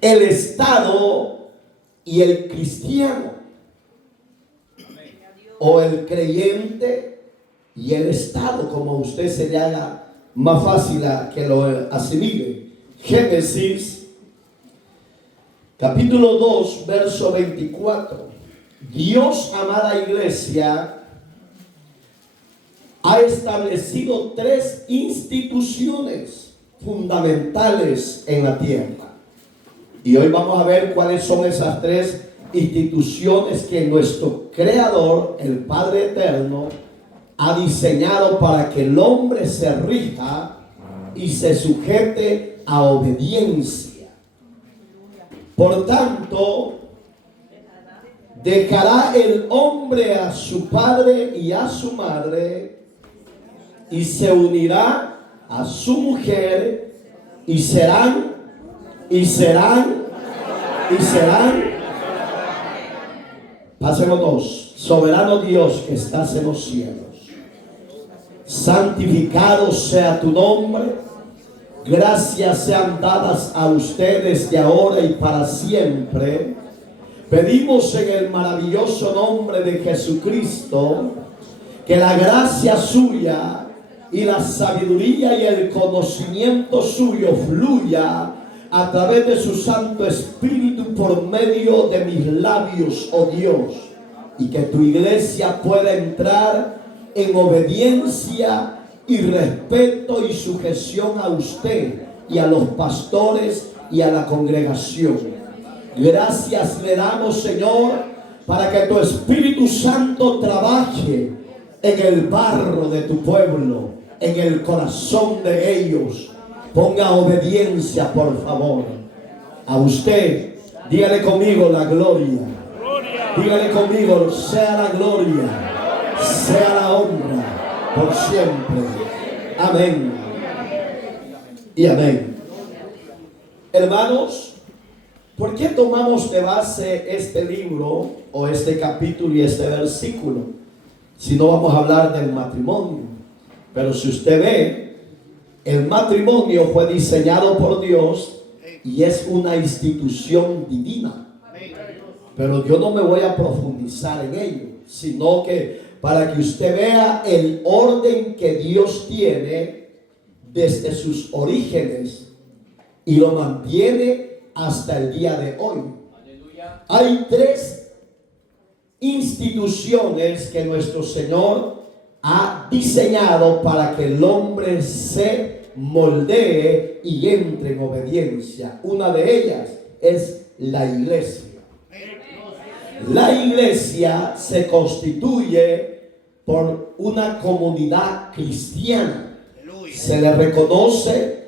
el Estado y el cristiano, o el creyente y el Estado, como usted se le haga más fácil a que lo asimile. Génesis capítulo 2, verso 24. Dios, amada iglesia, ha establecido 3 instituciones fundamentales en la tierra. Y hoy vamos a ver cuáles son esas 3 instituciones que nuestro Creador, el Padre Eterno, ha diseñado para que el hombre se rija y se sujete a obediencia. Por tanto, dejará el hombre a su padre y a su madre, y se unirá a su mujer, y serán. Pasemos 2. Soberano Dios que estás en los cielos, santificado sea tu nombre. Gracias sean dadas a ustedes de ahora y para siempre. Pedimos en el maravilloso nombre de Jesucristo que la gracia suya y la sabiduría y el conocimiento suyo fluya a través de su Santo Espíritu por medio de mis labios, oh Dios, y que tu iglesia pueda entrar en obediencia y respeto y sujeción a usted y a los pastores y a la congregación. Gracias le damos, Señor, para que tu Espíritu Santo trabaje en el barro de tu pueblo, en el corazón de ellos. Ponga obediencia, por favor. A usted, dígale conmigo la gloria. Dígale conmigo, sea la gloria, sea la honra, por siempre. Amén. Y amén. Hermanos, ¿por qué tomamos de base este libro o este capítulo y este versículo? Si no vamos a hablar del matrimonio. Pero si usted ve, el matrimonio fue diseñado por Dios y es una institución divina. Pero yo no me voy a profundizar en ello, sino que para que usted vea el orden que Dios tiene desde sus orígenes y lo mantiene hasta el día de hoy. Hay 3 instituciones que nuestro Señor ha diseñado para que el hombre se moldee y entre en obediencia. Una de ellas es la iglesia. La iglesia se constituye por una comunidad cristiana. Se le reconoce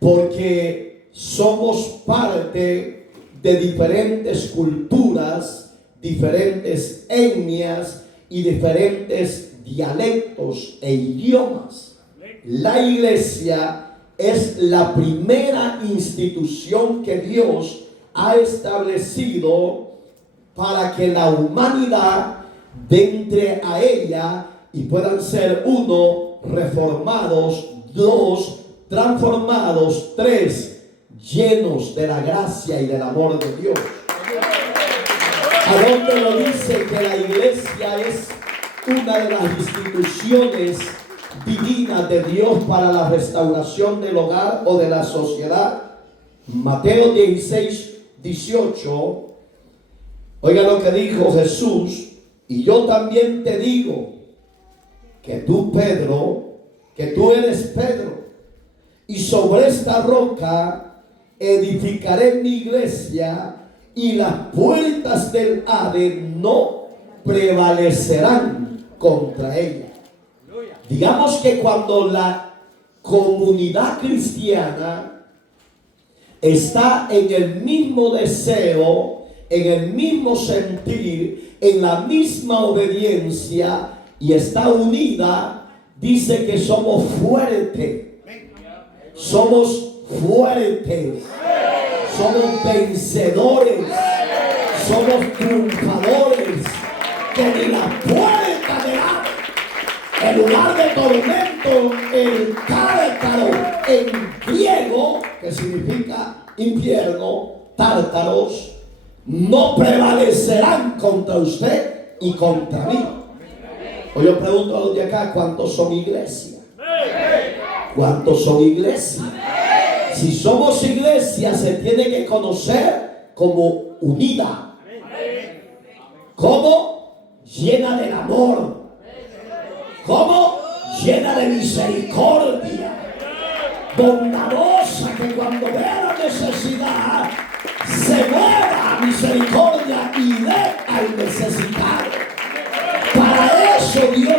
porque somos parte de diferentes culturas, diferentes etnias y diferentes dialectos e idiomas. La iglesia es la primera institución que Dios ha establecido para que la humanidad entre a ella y puedan ser 1, reformados, 2, transformados, 3, llenos de la gracia y del amor de Dios. ¿A dónde lo dice que la iglesia es una de las instituciones divinas de Dios para la restauración del hogar o de la sociedad? Mateo 16, 18. Oiga lo que dijo Jesús: y yo también te digo que tú, Pedro, que tú eres Pedro, y sobre esta roca edificaré mi iglesia, y las puertas del Hades no prevalecerán contra ella. Digamos que cuando la comunidad cristiana está en el mismo deseo, en el mismo sentir, en la misma obediencia y está unida, dice que somos fuertes. Somos fuertes. Somos vencedores. Somos triunfadores. Que ni la puerta del Hades El lugar de tormento, el tártaro en griego, que significa infierno, tártaros, no prevalecerán contra usted y contra mí. Hoy yo pregunto a los de acá, ¿cuántos son iglesia? ¿Cuántos son iglesia? Si somos iglesia, se tiene que conocer como unida, como llena del amor, como llena de misericordia, bondadosa, que cuando vea la necesidad se mueva a misericordia y dé al necesitado. Para eso Dios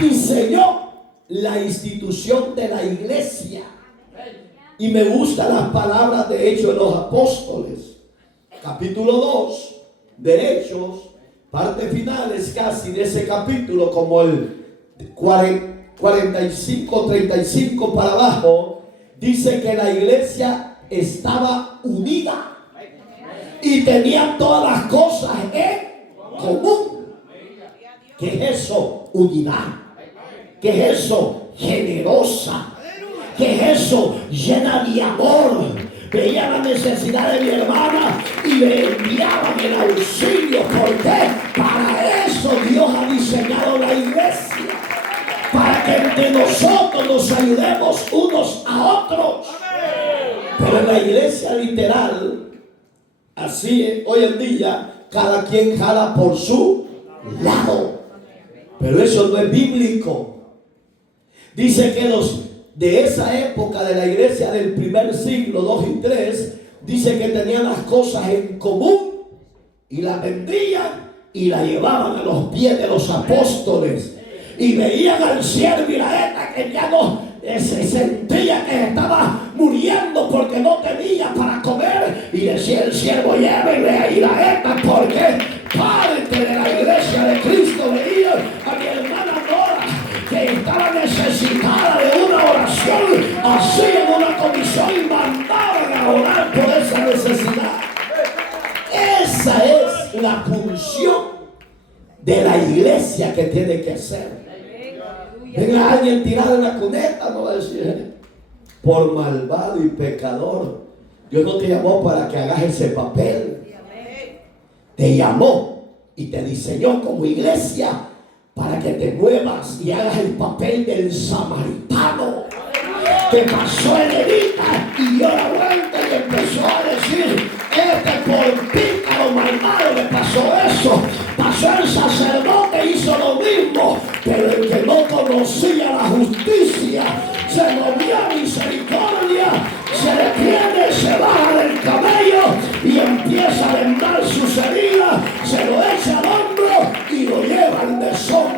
diseñó la institución de la iglesia. Y me gustan las palabras de Hechos de los Apóstoles, capítulo 2 de Hechos, parte final es casi de ese capítulo, como el 45, 35 para abajo. Dice que la iglesia estaba unida y tenía todas las cosas en común. ¿Qué es eso? Unidad. ¿Qué es eso? Generosa. ¿Qué es eso? Llena de amor. Veía la necesidad de mi hermana y le enviaban el auxilio. ¿Por qué? Para eso Dios ha diseñado la iglesia, para que entre nosotros nos ayudemos unos a otros. Pero en la iglesia literal, así hoy en día, cada quien jala por su lado. Pero eso no es bíblico. Dice que los de esa época de la iglesia del primer siglo, 2 y 3, dice que tenían las cosas en común y las vendían y la llevaban a los pies de los apóstoles. Y veían al siervo y la eta que ya no se sentía que estaba muriendo porque no tenía para comer. Y decía el siervo, llévenle y la eta, porque parte de la iglesia de Cristo veía a mi hermana Nora, que estaba necesitada de una oración, hacían una comisión y mandaban a orar por esa necesidad. Esa es la función de la iglesia que tiene que ser. Venga alguien tirado en la cuneta, no va a decir, por malvado y pecador. Dios no te llamó para que hagas ese papel. Te llamó y te diseñó como iglesia para que te muevas y hagas el papel del samaritano, que pasó en Levita y dio la vuelta y empezó a decir, por pícaro malvado le pasó eso. Pasó el sacerdote, hizo lo mismo, pero el que no conocía la justicia se movió a misericordia, se detiene, se baja del camello y empieza a vendar sus heridas, se lo echa al hombro y lo lleva al mesón.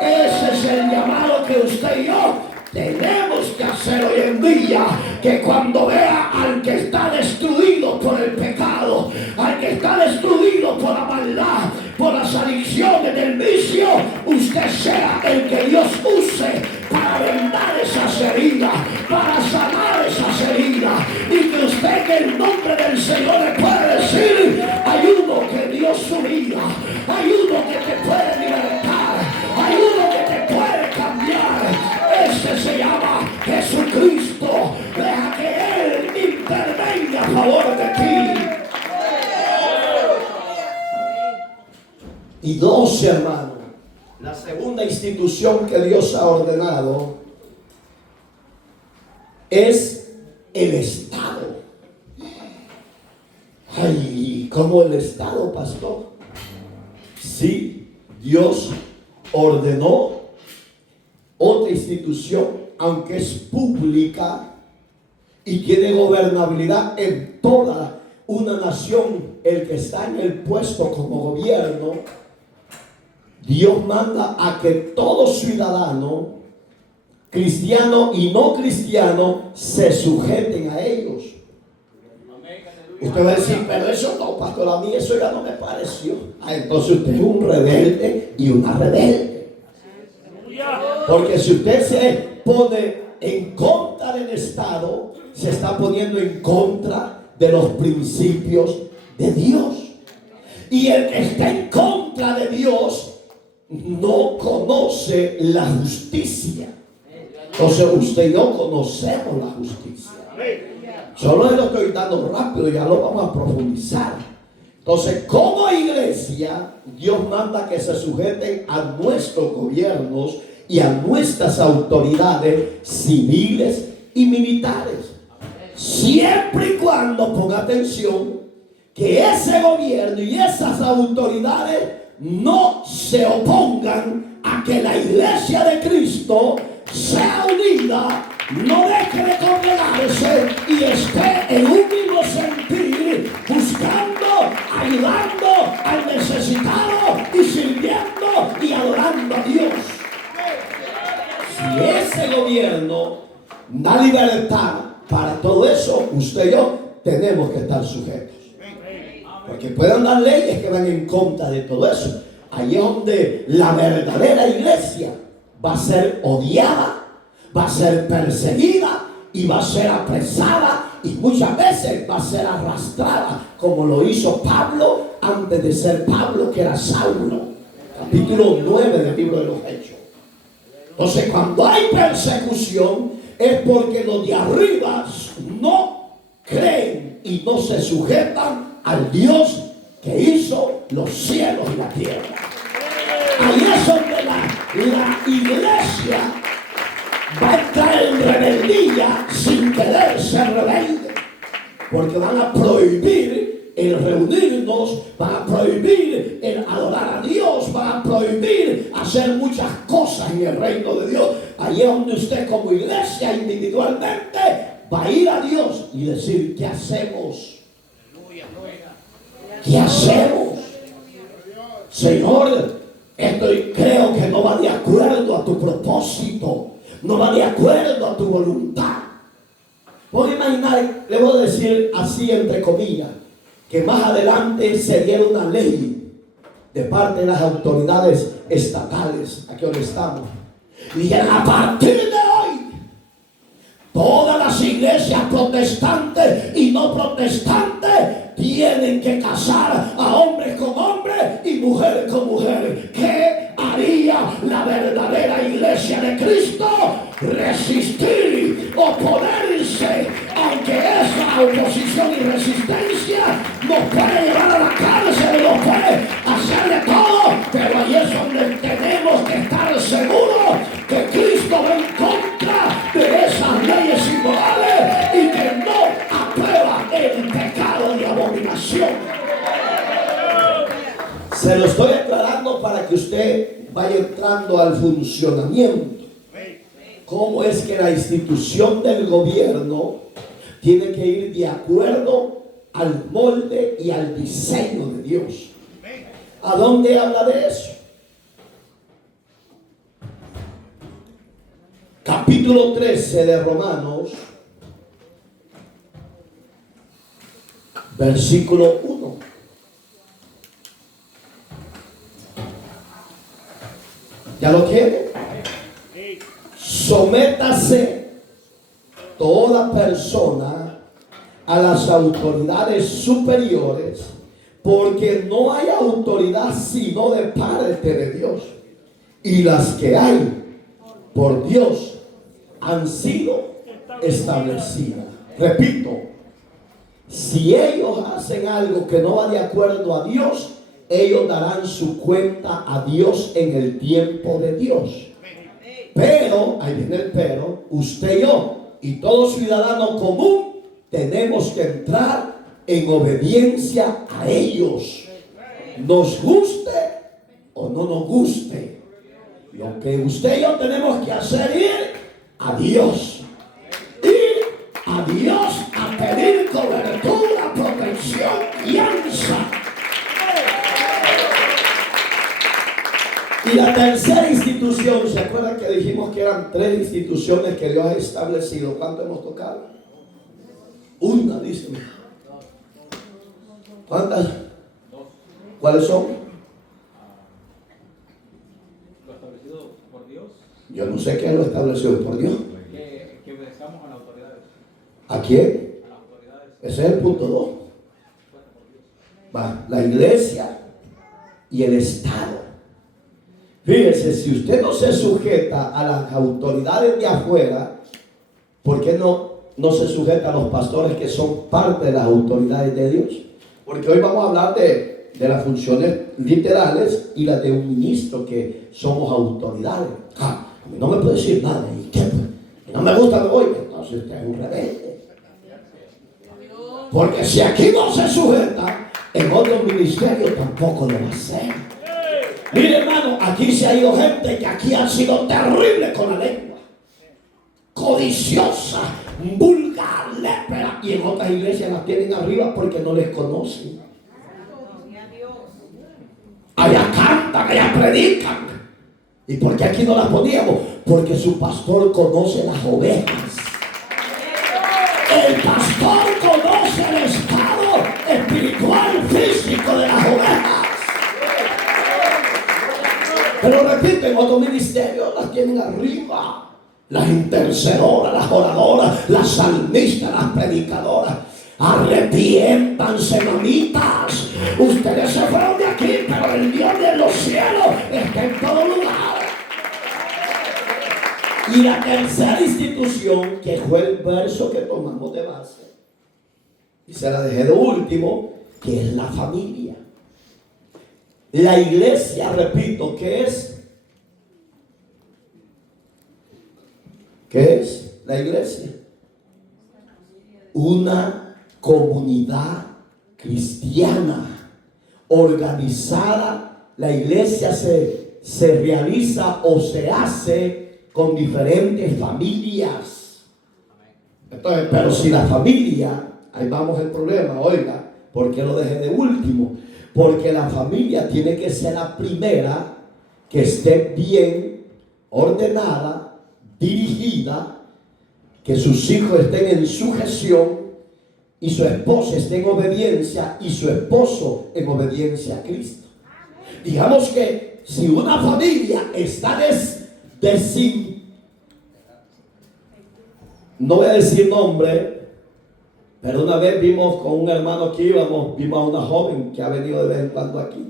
Ese es el llamado que usted y yo tenemos que hacer hoy en día, que cuando vea al que está destruido por el pecado, al que está destruido por la maldad, por las adicciones del vicio, usted sea el que Dios use para vendar esas heridas, para sanar esas heridas, y que usted en el nombre del Señor le puede decir, hay uno que dio su vida, hay uno que te puede libertar, hay uno que te puede cambiar. Ese se llama Jesucristo. Deja que Él intervenga a favor de ti. Y 12, hermano, la segunda institución que Dios ha ordenado es el Estado. Ay, ¿cómo el Estado, pastor? Sí, Dios ordenó otra institución, aunque es pública y tiene gobernabilidad en toda una nación. El que está en el puesto como gobierno, Dios manda a que todo ciudadano, cristiano y no cristiano, se sujeten a ellos. Usted va a decir, pero eso no, pastor, a mí eso ya no me pareció. Entonces usted es un rebelde y una rebelde. Porque si usted se pone en contra del Estado, se está poniendo en contra de los principios de Dios. Y el que está en contra de Dios no conoce la justicia. Entonces usted y yo conocemos la justicia. Solo lo estoy dando rápido, ya lo vamos a profundizar. Entonces, como iglesia, Dios manda que se sujeten a nuestros gobiernos y a nuestras autoridades civiles y militares. Siempre y cuando ponga atención que ese gobierno y esas autoridades no se opongan a que la iglesia de Cristo sea unida, no deje de congregarse y esté en un mismo sentir, buscando, ayudando al necesitado y sirviendo y adorando a Dios. Si ese gobierno da libertad para todo eso, usted y yo tenemos que estar sujetos. Porque pueden dar leyes que van en contra de todo eso. Ahí es donde la verdadera iglesia va a ser odiada, va a ser perseguida y va a ser apresada y muchas veces va a ser arrastrada, como lo hizo Pablo antes de ser Pablo, que era Saulo. Capítulo 9 del libro de los Hechos. Entonces, cuando hay persecución es porque los de arriba no creen y no se sujetan al Dios que hizo los cielos y la tierra. Ahí es donde la iglesia va a entrar en rebeldía sin querer ser rebelde, porque van a prohibir el reunirnos, van a prohibir el adorar a Dios, van a prohibir hacer muchas cosas en el reino de Dios. Ahí es donde usted como iglesia individualmente va a ir a Dios y decir: ¿qué hacemos? ¿Qué hacemos? Señor, esto creo que no va de acuerdo a tu propósito, no va de acuerdo a tu voluntad. Puedo imaginar, le voy a decir así entre comillas, que más adelante se diera una ley de parte de las autoridades estatales, aquí donde estamos, y dijeran: a partir de hoy, todas las iglesias protestantes y no protestantes tienen que casar a hombres con hombres y mujeres con mujeres. ¿Qué haría la verdadera iglesia de Cristo? Resistir, oponerse, aunque esa oposición y resistencia nos puede llevar a la cárcel, nos puede hacer de todo, pero ahí es donde tenemos que estar seguros que Cristo va en contra de esas leyes inmorales y que no aprueba el pecado de abominación. Se lo estoy aclarando para que usted vaya entrando al funcionamiento. ¿Cómo es que la institución del gobierno tiene que ir de acuerdo al molde y al diseño de Dios? ¿A dónde habla de eso? Capítulo 13 de Romanos, versículo 1. ¿Ya lo quiere? Sométase toda persona a las autoridades superiores, porque no hay autoridad sino de parte de Dios, y las que hay por Dios han sido establecidas. Repito, si ellos hacen algo que no va de acuerdo a Dios, ellos darán su cuenta a Dios en el tiempo de Dios. Pero, ahí viene el pero, usted y yo y todo ciudadano común tenemos que entrar en obediencia a ellos, nos guste o no nos guste. Lo que usted y yo tenemos que hacer es ir a Dios a pedir cobertura, protección y guianza. Y la tercera institución, ¿se acuerdan que dijimos que eran 3 instituciones que Dios ha establecido? ¿Cuánto hemos tocado? Una, dice. ¿Cuántas? ¿Cuáles son? Lo establecido por Dios. Yo no sé qué es lo establecido por Dios. Que obedezcamos a las autoridades. ¿A quién? A las autoridades. Ese es el punto 2. Va, la iglesia y el Estado. Fíjese, si usted no se sujeta a las autoridades de afuera, ¿por qué no se sujeta a los pastores que son parte de las autoridades de Dios? Porque hoy vamos a hablar de las funciones literales y las de un ministro, que somos autoridades. A mí no me puede decir nada. ¿Y qué? No me gusta, me voy. Entonces usted es un rebelde. Porque si aquí no se sujeta, en otro ministerio tampoco lo va a hacer. Mire, hermano, aquí se ha ido gente que aquí han sido terribles con la lengua, codiciosa, vulgar, lépera, y en otras iglesias las tienen arriba porque no les conocen. Allá cantan, allá predican. ¿Y por qué aquí no las poníamos? Porque su pastor conoce las ovejas. El pastor conoce el estado espiritual, físico de las ovejas. Pero repito, en otros ministerios las tienen arriba. Las intercedoras, las oradoras, las salmistas, las predicadoras. Arrepiéntanse, mamitas. Ustedes se fueron de aquí, pero el Dios de los cielos está en todo lugar. Y la tercera institución, que fue el verso que tomamos de base, y se la dejé de último, que es la familia. La iglesia, repito, ¿qué es? ¿Qué es la iglesia? Una comunidad cristiana organizada. La iglesia se realiza o se hace con diferentes familias. Entonces, pero si la familia, ahí vamos el problema, oiga, ¿por qué lo dejé de último? Porque la familia tiene que ser la primera que esté bien ordenada, dirigida, que sus hijos estén en sujeción y su esposa esté en obediencia y su esposo en obediencia a Cristo. Digamos que si una familia está no voy a decir nombre, pero una vez vimos con un hermano que vimos a una joven que ha venido de vez en cuando aquí.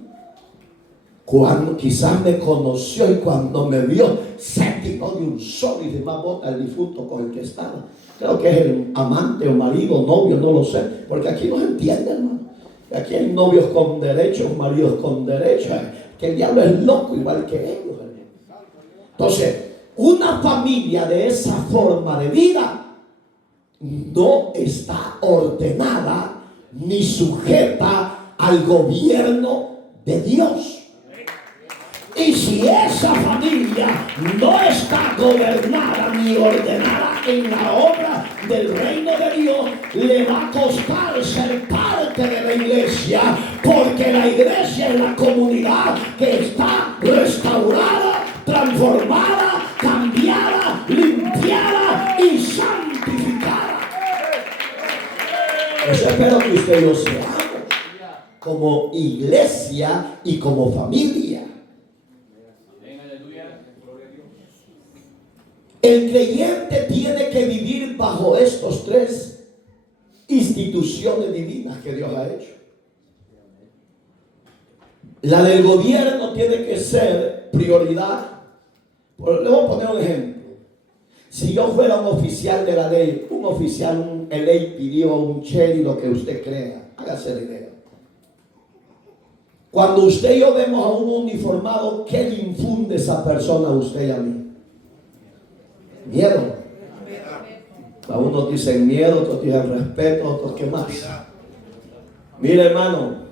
Cuando quizás me conoció y cuando me vio, se tiró de un solo y demás bota el difunto con el que estaba. Creo que es el amante o marido, novio, no lo sé, porque aquí no se entiende, hermano. Aquí hay novios con derechos, maridos con derechos, que el diablo es loco igual que ellos. Entonces, una familia de esa forma de vida no está ordenada ni sujeta al gobierno de Dios. Y si esa familia no está gobernada ni ordenada en la obra del reino de Dios, le va a costar ser parte de la iglesia, porque la iglesia es la comunidad que está restaurada, transformada, cambiada, limpiada y santificada. Eso espero que usted lo seamos como iglesia y como familia. El creyente tiene que vivir bajo estos tres instituciones divinas que Dios ha hecho. La del gobierno tiene que ser prioridad. Le voy a poner un ejemplo. Si yo fuera un oficial de la ley, un oficial de ley pidió un cherry, lo que usted crea, hágase la idea. Cuando usted y yo vemos a un uniformado, ¿qué le infunde esa persona a usted y a mí? Miedo. A unos dicen miedo, otros dicen respeto, otros qué más. Mire, hermano,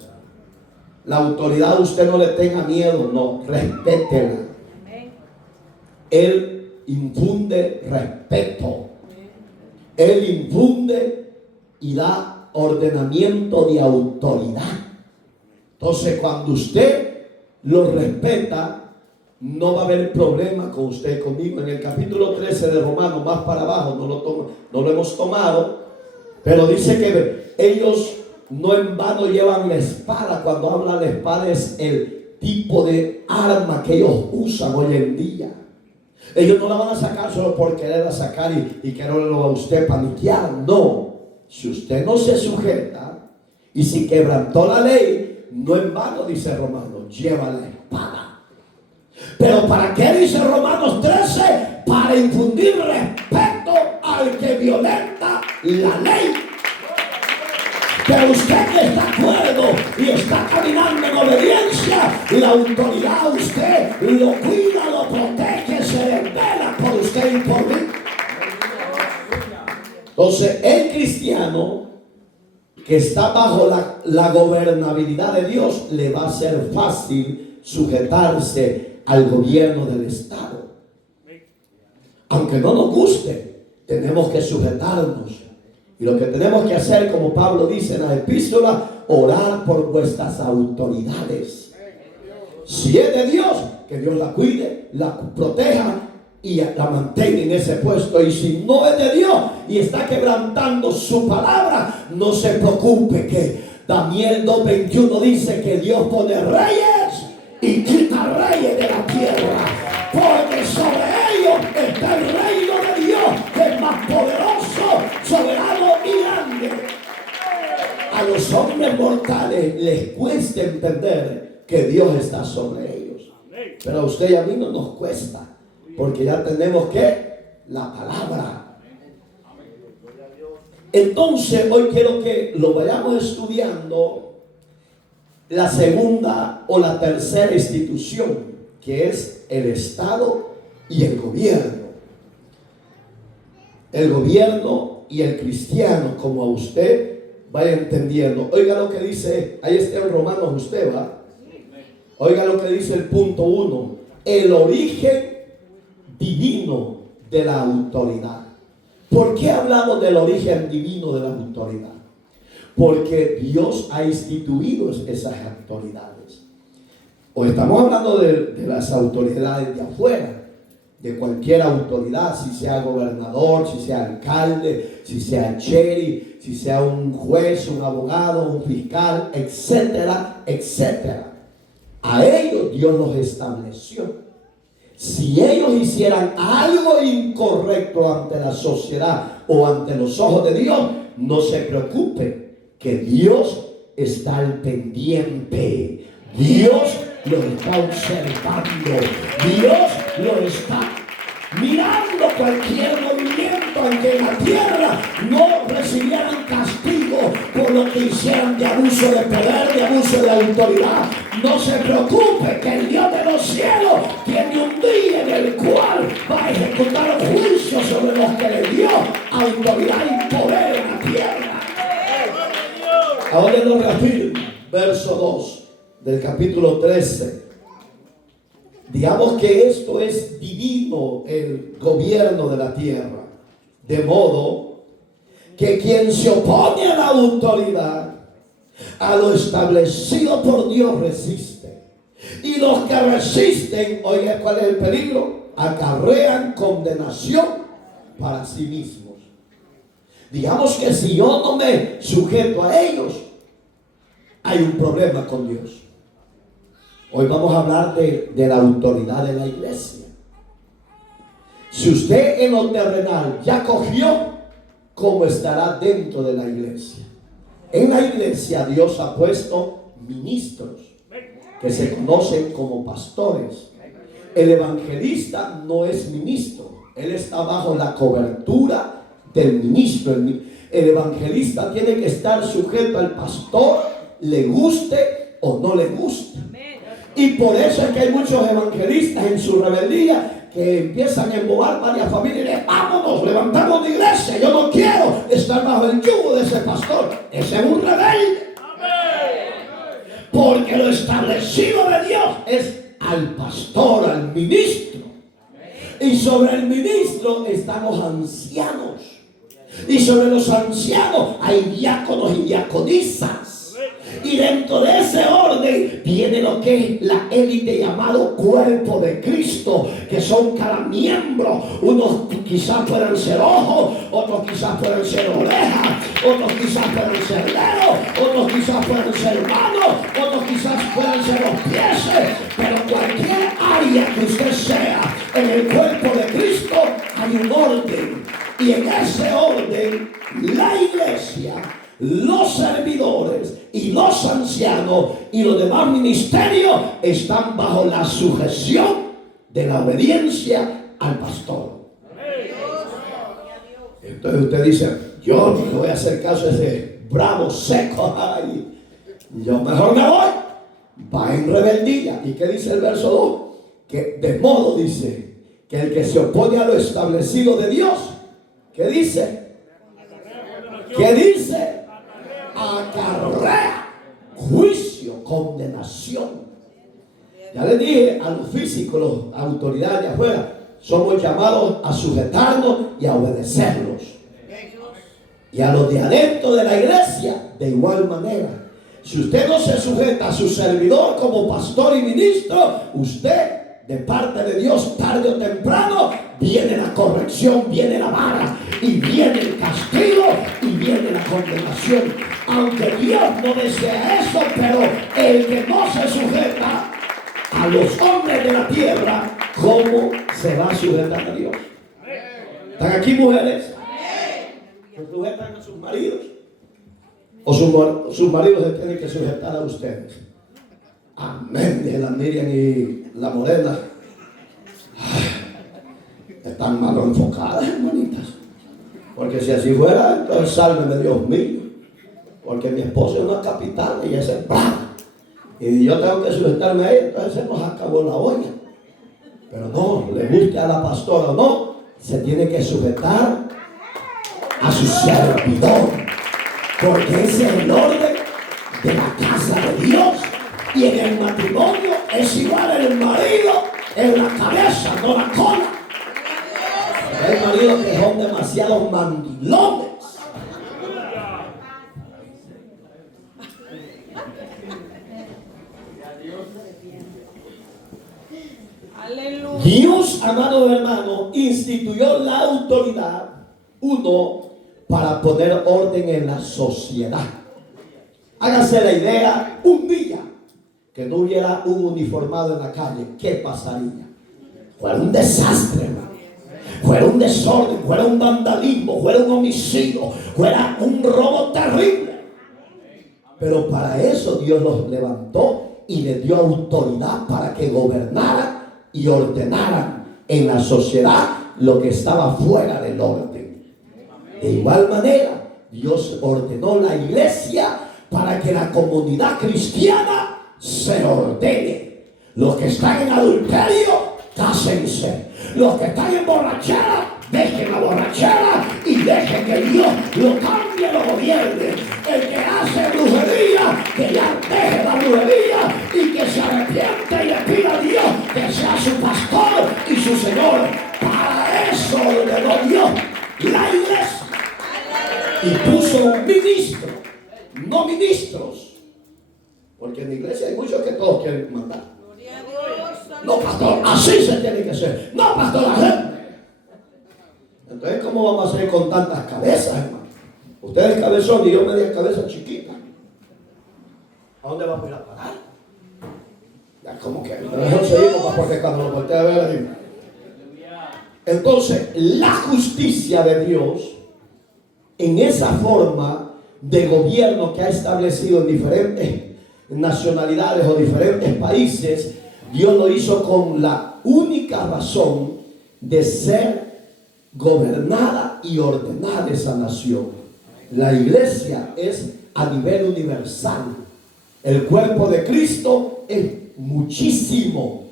la autoridad usted no le tenga miedo, no, respétela. Él infunde respeto. Él infunde y da ordenamiento de autoridad. Entonces, cuando usted lo respeta, no va a haber problema con usted y conmigo. En el capítulo 13 de Romanos, más para abajo, no lo hemos tomado, pero dice que ellos no en vano llevan la espada. Cuando habla de espada es el tipo de arma que ellos usan hoy en día. Ellos no la van a sacar solo por quererla sacar y quererlo a usted paniquear. No, si usted no se sujeta y si quebrantó la ley, no en vano, dice Romanos, lleva la espada. Pero ¿para qué dice Romanos 13? Para infundir respeto al que violenta la ley. Pero usted que está acuerdo y está caminando en obediencia, la autoridad usted lo cuida, lo protege, se desvela por usted y por mí. Entonces el cristiano que está bajo la gobernabilidad de Dios, le va a ser fácil sujetarse al gobierno del Estado. Aunque no nos guste, tenemos que sujetarnos. Y lo que tenemos que hacer, como Pablo dice en la epístola, orar por vuestras autoridades. Si es de Dios, que Dios la cuide, la proteja y la mantenga en ese puesto. Y si no es de Dios y está quebrantando su palabra, no se preocupe, que Daniel 2:21 dice que Dios pone reyes y quita reyes de la tierra, porque sobre ellos está el reino de Dios, que es más poderoso, soberano y grande. A los hombres mortales les cuesta entender que Dios está sobre ellos, pero a usted y a mí no nos cuesta, porque ya tenemos que la palabra. Entonces hoy quiero que lo vayamos estudiando, la segunda o la tercera institución, que es el Estado y el gobierno. El gobierno y el cristiano, como a usted vaya entendiendo. Oiga lo que dice, ahí está en Romanos usted, ¿va? Oiga lo que dice el punto 1, el origen divino de la autoridad. ¿Por qué hablamos del origen divino de la autoridad? Porque Dios ha instituido esas autoridades. O estamos hablando de las autoridades de afuera, de cualquier autoridad, si sea gobernador, si sea alcalde, si sea sheriff, si sea un juez, un abogado, un fiscal, etcétera, etcétera. A ellos Dios los estableció. Si ellos hicieran algo incorrecto ante la sociedad o ante los ojos de Dios, no se preocupe, que Dios está al pendiente. Dios lo está observando. Dios lo está mirando cualquier movimiento, aunque en la tierra no recibieran castigo por lo que hicieran de abuso de poder, de abuso de autoridad. No se preocupe, que el Dios de los cielos tiene un día en el cual va a ejecutar juicio sobre los que le dio autoridad y poder en la tierra. Ahora lo reafirma, verso 2 del capítulo 13. Digamos que esto es divino, el gobierno de la tierra, de modo que quien se opone a la autoridad, a lo establecido por Dios, resiste. Y los que resisten, oiga cuál es el peligro, acarrean condenación para sí mismos. Digamos que si yo no me sujeto a ellos, hay un problema con Dios. Hoy vamos a hablar de la autoridad de la iglesia. Si usted en lo terrenal ya cogió, ¿cómo estará dentro de la iglesia? En la iglesia Dios ha puesto ministros que se conocen como pastores. El evangelista no es ministro, él está bajo la cobertura del ministro. El evangelista tiene que estar sujeto al pastor, le guste o no le guste. Y por eso es que hay muchos evangelistas en su rebeldía que empiezan a embobar varias familias y dicen: vámonos, levantamos la iglesia, yo no quiero estar bajo el yugo de ese pastor. Ese es un rebelde. Porque lo establecido de Dios es al pastor, al ministro. Y sobre el ministro están los ancianos. Y sobre los ancianos hay diáconos y diaconisas. Y dentro de ese orden viene lo que es la élite llamado cuerpo de Cristo, que son cada miembro. Unos quizás puedan ser ojos, otros quizás puedan ser orejas, otros quizás puedan ser dedos, otros quizás puedan ser manos, otros quizás puedan ser los pies. Pero cualquier área que usted sea en el cuerpo de Cristo, hay un orden. Y en ese orden, la iglesia, los servidores y los ancianos y los demás ministerios están bajo la sujeción de la obediencia al pastor. Entonces usted dice, yo no voy a hacer caso a ese bravo seco, ay, yo mejor me voy. Va en rebeldía. ¿Y qué dice el verso 2? Que de modo dice que el que se opone a lo establecido de Dios, ¿qué dice? ¿Qué dice? Acarrea juicio, condenación. Ya les dije a los físicos, las autoridades de afuera, somos llamados a sujetarnos y a obedecerlos. Y a los de adentro de la iglesia, de igual manera. Si usted no se sujeta a su servidor como pastor y ministro, usted, de parte de Dios, tarde o temprano, viene la corrección, viene la vara, y viene el castigo, y viene la condenación. Aunque Dios no desea eso, pero el que no se sujeta a los hombres de la tierra, ¿cómo se va a sujetar a Dios? ¿Están aquí, mujeres? ¿Se sujetan a sus maridos? ¿O sus maridos se tienen que sujetar a ustedes? Amén. De la Miriam y la Morena. Ay, están mal enfocadas, hermanitas. Porque si así fuera, entonces sálveme, Dios mío. Porque mi esposo es una capitana y ella es brava. Y yo tengo que sujetarme a ella, entonces se nos acabó la olla. Pero no, le guste a la pastora o no, se tiene que sujetar a su servidor. Porque ese es el orden de la casa de Dios. Y en el matrimonio es igual, el marido en la cabeza, no la cola. Hay maridos que son demasiados mandilones. Dios, amado hermano, instituyó la autoridad, para poner orden en la sociedad. Hágase la idea, un día que no hubiera un uniformado en la calle, ¿qué pasaría? Fuera un desastre, hermano. Fuera un desorden, fuera un vandalismo, fuera un homicidio, fuera un robo terrible. Pero para eso Dios los levantó y les dio autoridad para que gobernaran y ordenaran en la sociedad lo que estaba fuera del orden. De igual manera, Dios ordenó la iglesia para que la comunidad cristiana se ordene. Los que están en adulterio, cásense. Los que están en borrachera, dejen la borrachera y dejen que Dios lo cambie, lo gobierne. El que hace brujería, que ya deje la brujería y que se arrepiente y le pida a Dios que sea su pastor y su Señor. Para eso ordenó Dios la iglesia y puso un ministro, no ministros, porque en la iglesia hay muchos que todos quieren mandar. No, pastor, así se tiene que ser. No, pastor, así. Entonces, ¿cómo vamos a hacer con tantas cabezas, hermano? Usted es cabezón y yo media cabeza chiquita. ¿A dónde vamos a ir a parar? Ya, como que mejor seguimos, porque cuando lo voltea a ver ahí. Entonces, la justicia de Dios, en esa forma de gobierno que ha establecido en diferentes nacionalidades o diferentes países, Dios lo hizo con la única razón de ser gobernada y ordenada esa nación. La iglesia es a nivel universal. El cuerpo de Cristo es muchísimo.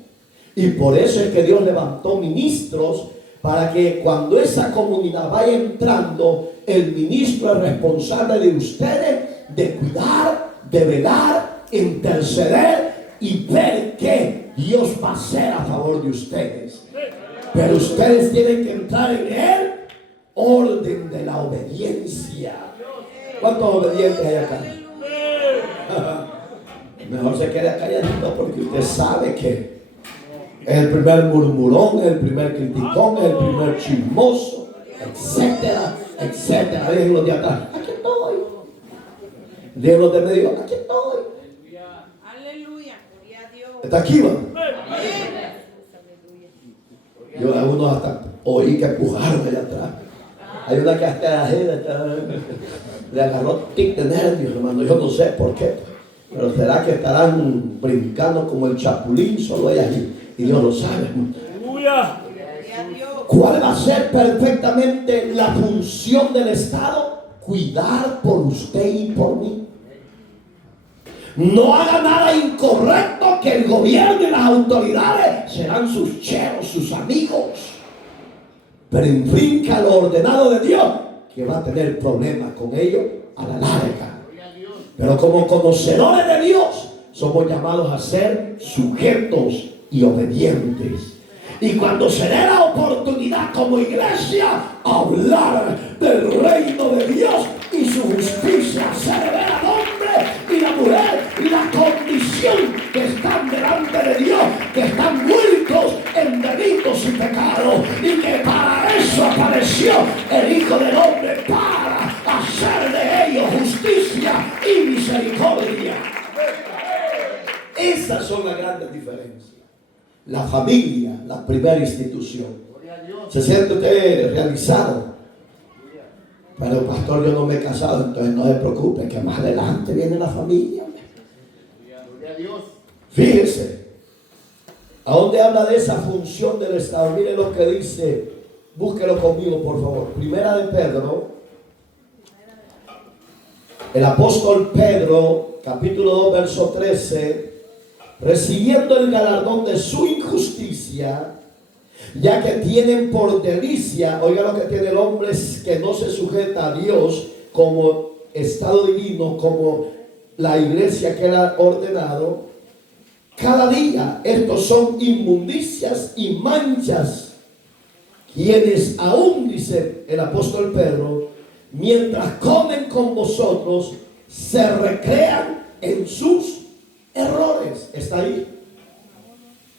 Y por eso es que Dios levantó ministros para que cuando esa comunidad vaya entrando, el ministro es responsable de ustedes, de cuidar, de velar, interceder y ver qué Dios va a hacer a favor de ustedes. Pero ustedes tienen que entrar en el orden de la obediencia. ¿Cuántos obedientes hay acá? Mejor se quede calladito, porque usted sabe que es el primer murmurón, es el primer criticón, es el primer chismoso, etcétera, etcétera. Dejen los de atrás, aquí estoy. Dejen los de medio, aquí estoy. Aleluya. ¿Está aquí, va? Yo a unos hasta oí que empujaron allá atrás. Hay una que hasta le agarró tic de nervios, hermano. Yo no sé por qué. Pero será que estarán brincando como el chapulín, solo ellas y Dios lo sabe. Aleluya. Gloria a Dios. ¿Cuál va a ser perfectamente la función del Estado? Cuidar por usted y por mí. No haga nada incorrecto, que el gobierno y las autoridades serán sus cheros, sus amigos. Pero infrinca lo ordenado de Dios, que va a tener problemas con ellos a la larga. Pero como conocedores de Dios, somos llamados a ser sujetos y obedientes. Y cuando se dé la oportunidad como iglesia, hablar del reino de Dios y su justicia, hacer ver al hombre y la mujer la condición que están delante de Dios, que están muertos en delitos y pecados, y que para eso apareció el Hijo del Hombre, para hacer de ellos justicia y misericordia. Esas son las grandes diferencias. La familia, la primera institución. ¿Se siente usted realizado? Pero pastor, yo no me he casado, entonces no se preocupe, que más adelante viene la familia. Fíjese, ¿a dónde habla de esa función del Estado? Mire lo que dice, búsquelo conmigo por favor. Primera de Pedro, el apóstol Pedro, capítulo 2, verso 13. Recibiendo el galardón de su injusticia, ya que tienen por delicia, oiga lo que tiene el hombre, es que no se sujeta a Dios como estado divino, como la iglesia que él ha ordenado. Cada día estos son inmundicias y manchas, quienes aún, dice el apóstol Pedro, mientras comen con vosotros, se recrean en sus errores. Está ahí.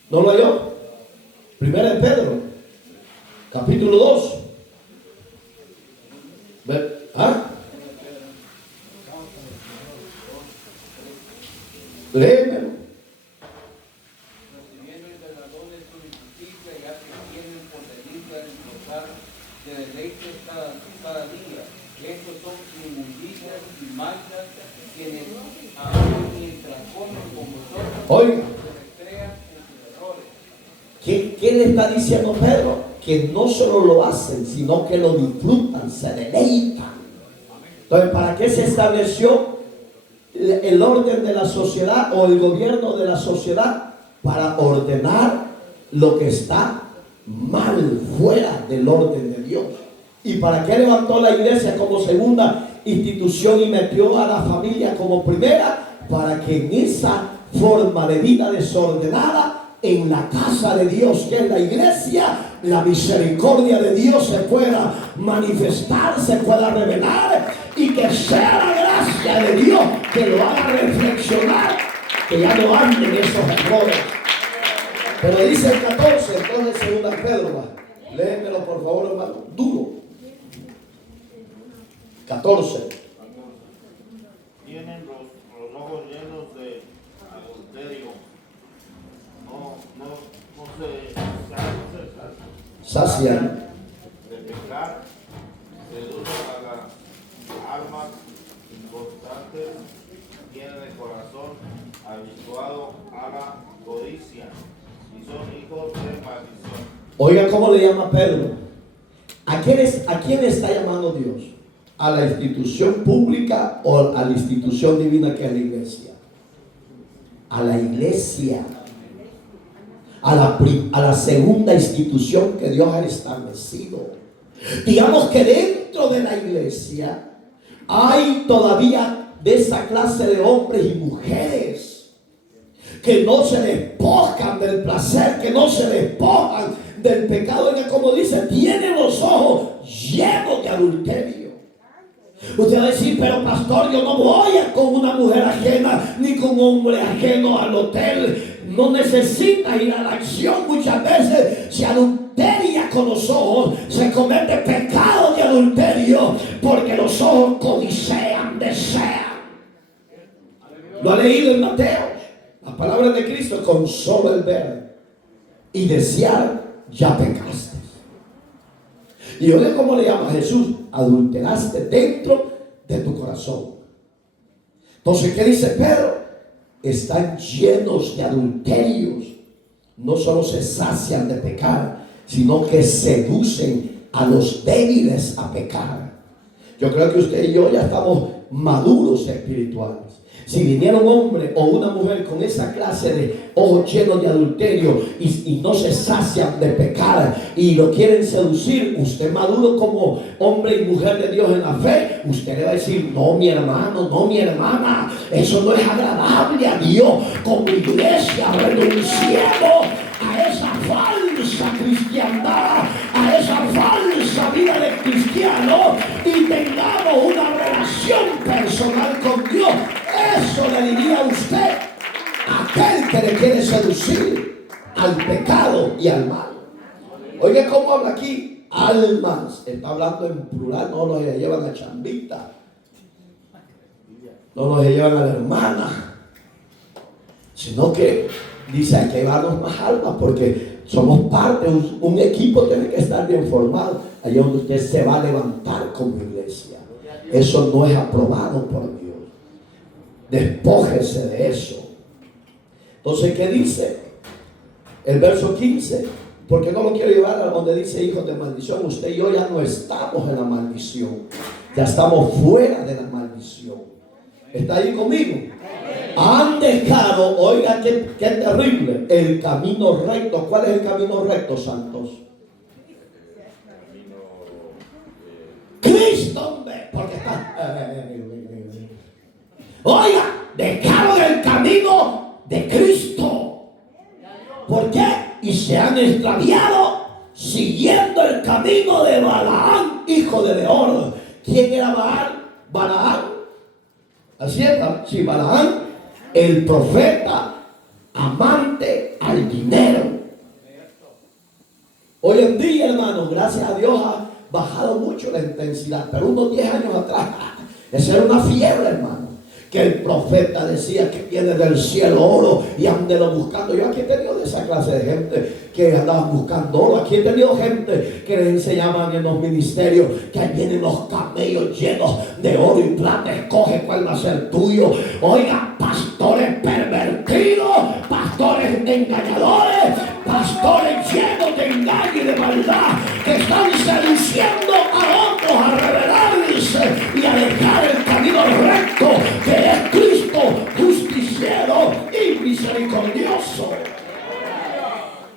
¿No lo oyó? Primera de Pedro, capítulo 2. ¿Ah? Léemelo. Recibiendo el galardón de su justicia, ya que tienen por delicia de gozar de deleites cada día. Estos son inmundicias y manchas, quienes aún mientras comen con vosotros Oiga, se recrean en sus errores. ¿qué le está diciendo Pedro? Que no solo lo hacen, sino que lo disfrutan, se deleitan. Entonces, ¿para qué se estableció el orden de la sociedad o el gobierno de la sociedad? Para ordenar lo que está mal, fuera del orden de Dios. ¿Y para qué levantó la iglesia como segunda institución y metió a la familia como primera? Para que en esa forma de vida desordenada, en la casa de Dios, que es la iglesia, la misericordia de Dios se pueda manifestar, se pueda revelar, y que sea la gracia de Dios que lo haga reflexionar, que ya no anden esos errores. Pero dice el 14, entonces segunda Pedro, va. Léemelo por favor, hermano, duro. 14. Tienen los ojos llenos de adulterio. No se Sacian. de pecar, seducen a las almas inconstantes, tienen el corazón habituado a la codicia y son hijos de maldición. Oiga cómo le llama Pedro. ¿A quién está llamando Dios? ¿A la institución pública o a la institución divina que es la iglesia? A la iglesia. A la segunda institución que Dios ha establecido. Digamos que dentro de la iglesia hay todavía de esa clase de hombres y mujeres que no se despojan del placer, que no se despojan del pecado. Oiga como dice, tienen los ojos llenos de adulterio. Usted va a decir, pero pastor, yo no voy con una mujer ajena ni con un hombre ajeno al hotel. No necesita ir a la acción. Muchas veces se adulteria con los ojos, se comete pecado de adulterio, porque los ojos codician, desean. Lo ha leído en Mateo, las palabras de Cristo: con solo el ver y desear ya pecaste. Y oye cómo le llama a Jesús: adulteraste dentro de tu corazón. Entonces, ¿qué dice Pedro? Están llenos de adulterios. no solo se sacian de pecar, sino que seducen a los débiles a pecar. Yo creo que usted y yo ya estamos maduros espirituales. Si viniera un hombre o una mujer con esa clase de ojos llenos de adulterio y no se sacian de pecar y lo quieren seducir, usted maduro como hombre y mujer de Dios en la fe, usted le va a decir: no, mi hermano, no, mi hermana, eso no es agradable a Dios. Como iglesia renunciemos a esa falsa cristiandad, a esa falsa vida de cristiano, y tengamos una relación personal con Dios. Eso le diría a usted a aquel que le quiere seducir al pecado y al mal. Oye, ¿cómo habla aquí? Almas. Está hablando en plural, no los llevan a chambita, no los llevan a la hermana, sino que dice: hay que llevarnos más almas porque somos parte, un equipo tiene que estar bien formado. Allí donde usted se va a levantar como iglesia. Eso no es aprobado por Dios. Despójese de eso. Entonces, ¿qué dice? El verso 15. Porque no lo quiero llevar a donde dice hijos de maldición. Usted y yo ya no estamos en la maldición. Ya estamos fuera de la maldición. ¿Está ahí conmigo? Han dejado, oiga qué terrible, el camino recto. ¿Cuál es el camino recto, santos? Cristo, hombre. Porque está... Oiga, dejaron el camino de Cristo. ¿Por qué? Y se han extraviado siguiendo el camino de Balaam, hijo de Beor. ¿Quién era Balaam? Balaam. Así es, sí, Balaam, el profeta amante al dinero. Hoy en día, hermano, gracias a Dios ha bajado mucho la intensidad, pero unos 10 años atrás, esa era una fiebre, hermano. Que el profeta decía que viene del cielo oro y andelo buscando. Yo aquí he tenido de esa clase de gente que andaban buscando oro. Aquí he tenido gente que les enseñaban en los ministerios que ahí vienen los camellos llenos de oro y plata. Escoge cuál va a ser tuyo. Oiga, pastores pervertidos, pastores engañadores, pastores llenos de engaño y de maldad, que están seduciendo a otros a rebelarse y a dejar el camino recto, que es Cristo, justiciero y misericordioso.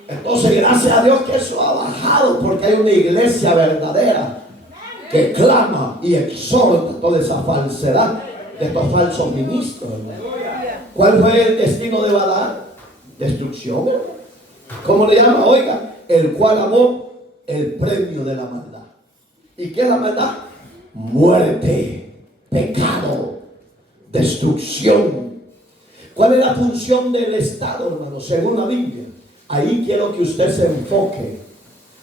Entonces, gracias a Dios que eso ha bajado, porque hay una iglesia verdadera que clama y exhorta toda esa falsedad de estos falsos ministros. ¿Cuál fue el destino de Balaam? Destrucción. ¿Cómo le llama? Oiga, el cual amó el premio de la maldad. ¿Y qué es la maldad? Muerte, pecado, destrucción. ¿Cuál es la función del Estado, hermano? Según la Biblia. Ahí quiero que usted se enfoque,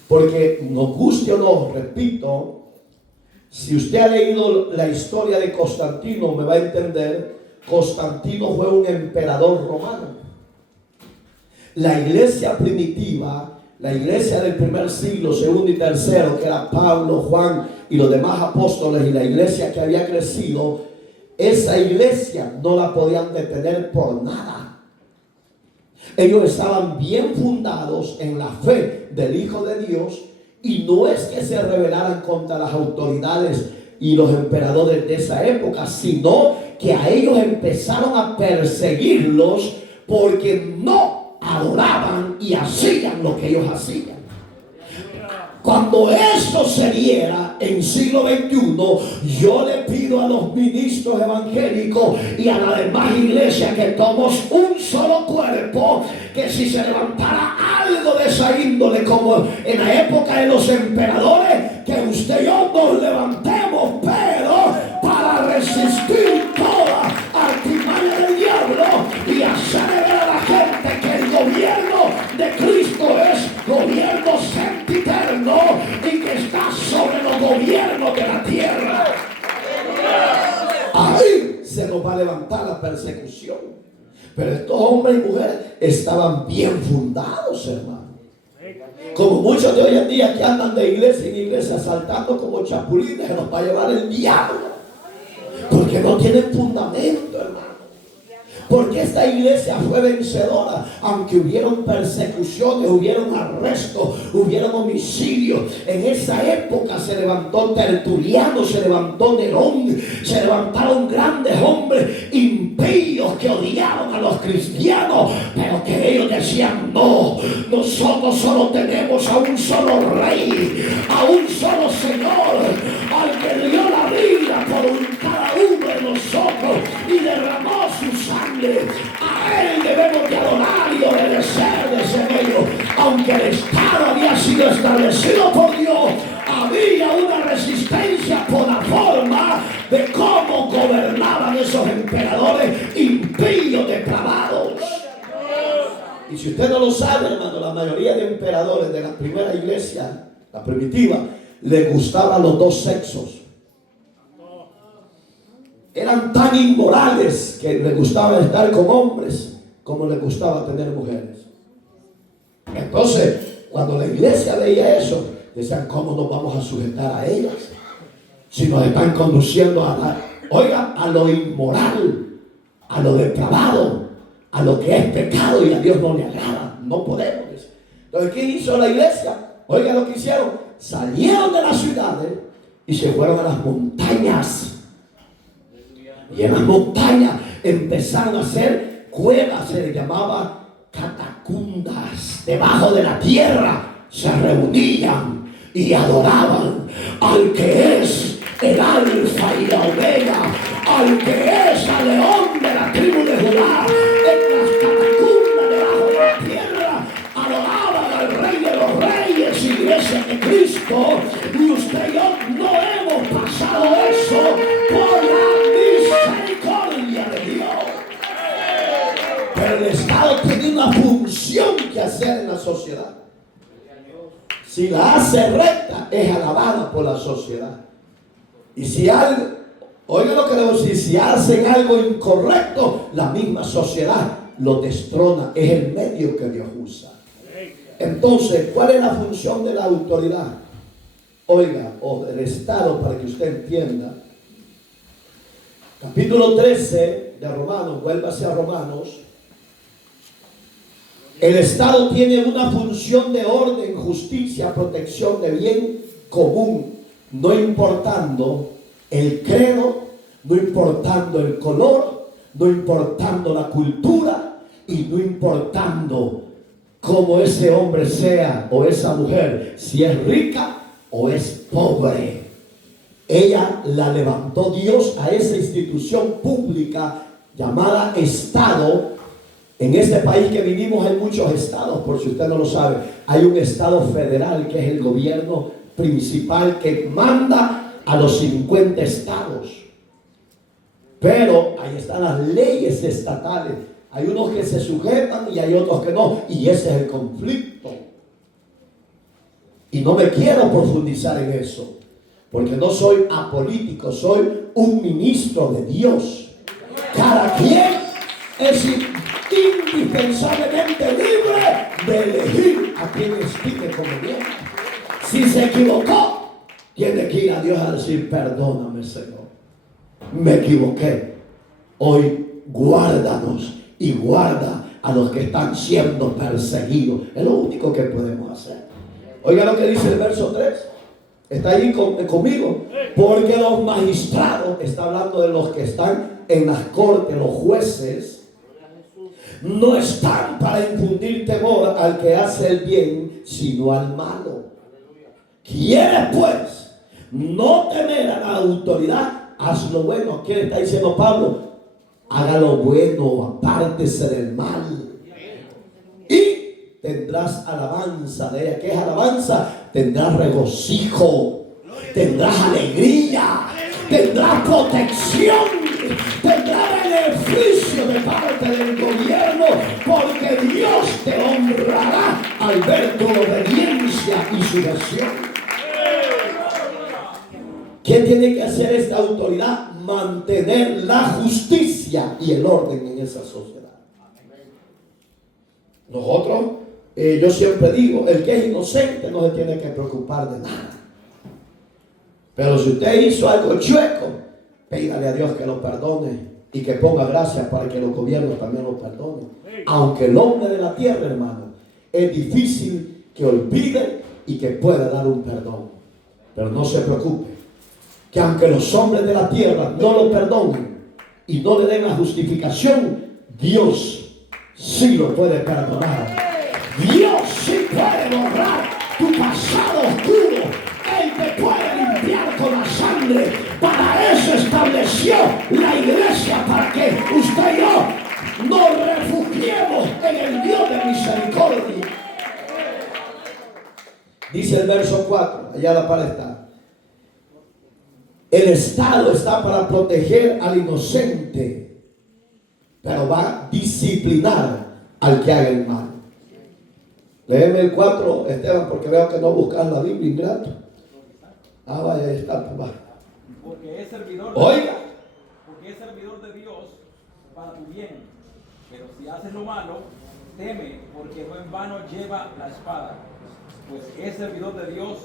porque nos guste o no, repito, si usted ha leído la historia de Constantino, me va a entender. Constantino fue un emperador romano. La iglesia primitiva, la iglesia del primer siglo, segundo y tercero, que era Pablo, Juan y los demás apóstoles, y la iglesia que había crecido, esa iglesia no la podían detener por nada. Ellos estaban bien fundados en la fe del Hijo de Dios, y no es que se rebelaran contra las autoridades y los emperadores de esa época, sino que a ellos empezaron a perseguirlos porque no adoraban y hacían lo que ellos hacían. Cuando eso se diera en siglo XXI, yo le pido a los ministros evangélicos y a la demás iglesia que somos un solo cuerpo, que si se levantara algo de esa índole como en la época de los emperadores, que usted y yo nos levantemos, pero para resistir toda artimaña del diablo y hacer ver a la gente que el gobierno de Cristo es gobierno sempiterno y que está sobre los gobiernos de la tierra. Ahí se nos va a levantar la persecución. Pero estos hombres y mujeres estaban bien fundados, hermano. Como muchos de hoy en día que andan de iglesia en iglesia saltando como chapulines, se los va a llevar el diablo. Porque no tienen fundamento, hermano. ¿Por Porque esta iglesia fue vencedora, aunque hubieron persecuciones, hubieron arrestos, hubieron homicidios. En esa época se levantó Tertuliano, se levantó Nerón, se levantaron grandes hombres impíos que odiaban a los cristianos, pero que ellos decían: no, nosotros solo tenemos a un solo rey, a un solo Señor, al que dio la vida por cada uno de nosotros y derramó su sangre. A Él debemos de adorar y obedecer, decían ellos. Aunque el Estado había sido establecido por Dios, había una resistencia por la forma de cómo gobernaban esos emperadores impíos, depravados. Y si usted no lo sabe, hermano, la mayoría de emperadores de la primera iglesia, la primitiva, les gustaban los dos sexos. Eran tan inmorales que les gustaba estar con hombres como les gustaba tener mujeres. Entonces, cuando la iglesia veía eso, decían: ¿cómo nos vamos a sujetar a ellas? Si nos están conduciendo a lo inmoral, a lo depravado, a lo que es pecado y a Dios no le agrada. No podemos. Entonces, ¿qué hizo la iglesia? Oiga lo que hicieron. Salieron de las ciudades y se fueron a las montañas. Y en las montañas empezaron a hacer cuevas, se les llamaba catacundas. Debajo de la tierra se reunían y adoraban al que es el alfa y la omega, al que es el león de la tribu de Judá. En las catacundas debajo de la tierra adoraban al Rey de los Reyes, iglesia de Cristo. Y usted y yo no hemos pasado eso por la misericordia de Dios. Pero el Estado tiene una función que hacer en la sociedad. Si la hace recta, es alabada por la sociedad. Y si algo, oiga lo que le voy a decir, si hacen algo incorrecto, la misma sociedad lo destrona. Es el medio que Dios usa. Entonces, ¿cuál es la función de la autoridad? Oiga, o del Estado, para que usted entienda. Capítulo 13 de Romanos, vuélvase a Romanos. El Estado tiene una función de orden, justicia, protección de bien común, no importando el credo, no importando el color, no importando la cultura y no importando cómo ese hombre sea o esa mujer, si es rica o es pobre. Ella la levantó Dios a esa institución pública llamada Estado. En este país que vivimos hay muchos estados, por si usted no lo sabe. Hay un estado federal que es el gobierno principal que manda a los 50 estados. Pero ahí están las leyes estatales. Hay unos que se sujetan y hay otros que no. Y ese es el conflicto. Y no me quiero profundizar en eso, porque no soy apolítico, soy un ministro de Dios. Cada quien es indispensablemente libre de elegir a quien estime conveniente. Si se equivocó, tiene que ir a Dios a decir: perdóname, Señor, me equivoqué. Hoy guárdanos y guarda a los que están siendo perseguidos. Es lo único que podemos hacer. Oiga lo que dice el verso 3. Está ahí conmigo. Porque los magistrados, está hablando de los que están en las cortes, los jueces, no están para infundir temor al que hace el bien, sino al malo. ¿Quieres pues no temer a la autoridad? Haz lo bueno. ¿Qué le está diciendo Pablo? Haga lo bueno, apártese del mal. Y tendrás alabanza de ella. ¿Qué es alabanza? Tendrás regocijo, tendrás alegría, tendrás protección, tendrás beneficio de parte del gobierno, porque Dios te honrará al ver tu obediencia y sujeción. ¿Qué tiene que hacer esta autoridad? Mantener la justicia y el orden en esa sociedad. Nosotros, yo siempre digo, el que es inocente no se tiene que preocupar de nada. Pero si usted hizo algo chueco, pídale a Dios que lo perdone y que ponga gracias para que los gobiernos también lo perdonen. Aunque el hombre de la tierra, hermano, es difícil que olvide y que pueda dar un perdón. Pero no se preocupe, que aunque los hombres de la tierra no lo perdonen y no le den la justificación, Dios sí lo puede perdonar. Dios sí puede borrar tu pasado oscuro. Él te puede limpiar con la sangre. Para eso estableció la iglesia, para que usted y yo nos refugiemos en el Dios de misericordia. Dice el verso 4, allá la para está. El Estado está para proteger al inocente, pero va a disciplinar al que haga el mal. Léeme el 4, Esteban, porque veo que no buscas la Biblia, ingrato. Ah, vaya, ahí está, pues va. Porque es servidor de Dios para tu bien. Pero si haces lo malo, teme, porque no en vano lleva la espada. Pues es servidor de Dios,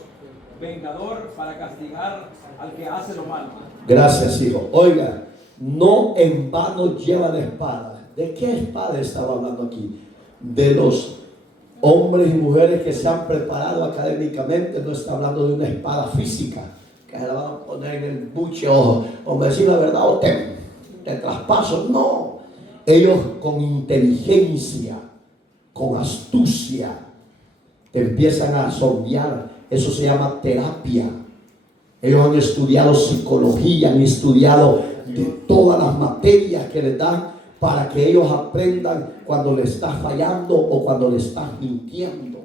vengador para castigar al que hace lo malo. Gracias, hijo. Oiga, no en vano lleva la espada. ¿De qué espada estaba hablando aquí? De los hombres y mujeres que se han preparado académicamente. No está hablando de una espada física que se la van a poner en el buche o me decir la verdad o te traspaso. No, ellos con inteligencia, con astucia te empiezan a sondear. Eso se llama terapia. Ellos han estudiado psicología, han estudiado de todas las materias que les dan para que ellos aprendan cuando le estás fallando o cuando le estás mintiendo.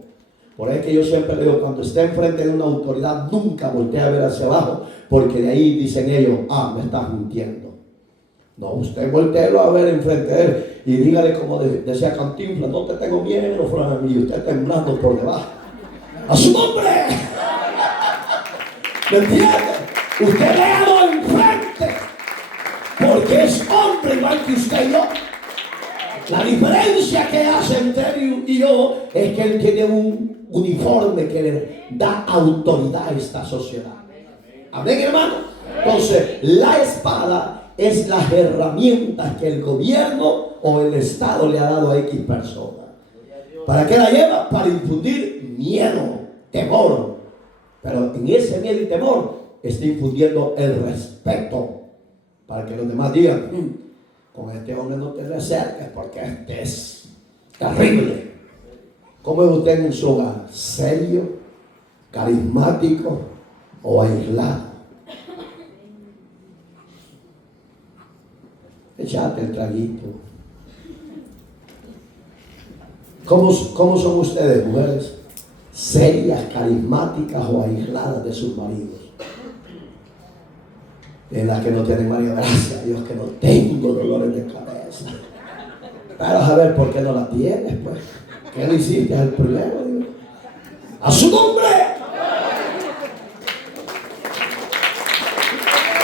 Por eso que yo siempre le digo, cuando esté enfrente de una autoridad, nunca voltee a ver hacia abajo, porque de ahí dicen ellos, me estás mintiendo. No, usted volteelo a ver enfrente de él y dígale como decía Cantinflas, no te tengo miedo, Fran, y usted temblando por debajo. ¡A su nombre! ¿Me entiende? Usted véalo enfrente, porque es hombre igual que usted y yo. La diferencia que hace entre él y yo es que él tiene un uniforme que le da autoridad a esta sociedad. Amén, hermano. Entonces, la espada es las herramientas que el gobierno o el Estado le ha dado a X persona. ¿Para qué la lleva? Para infundir miedo, temor. Pero en ese miedo y temor está infundiendo el respeto, para que los demás digan, con este hombre no te le acerques porque este es terrible. ¿Cómo es usted en su hogar? ¿Serio, carismático o aislado? Echate el traguito. ¿Cómo son ustedes, mujeres? ¿Serias, carismáticas o aisladas de sus maridos? En las que no tienen marido, gracias a Dios que no tengo dolores de cabeza. Pero a ver, ¿por qué no la tienes, pues? ¿Qué le hiciste al primero? ¡A su nombre!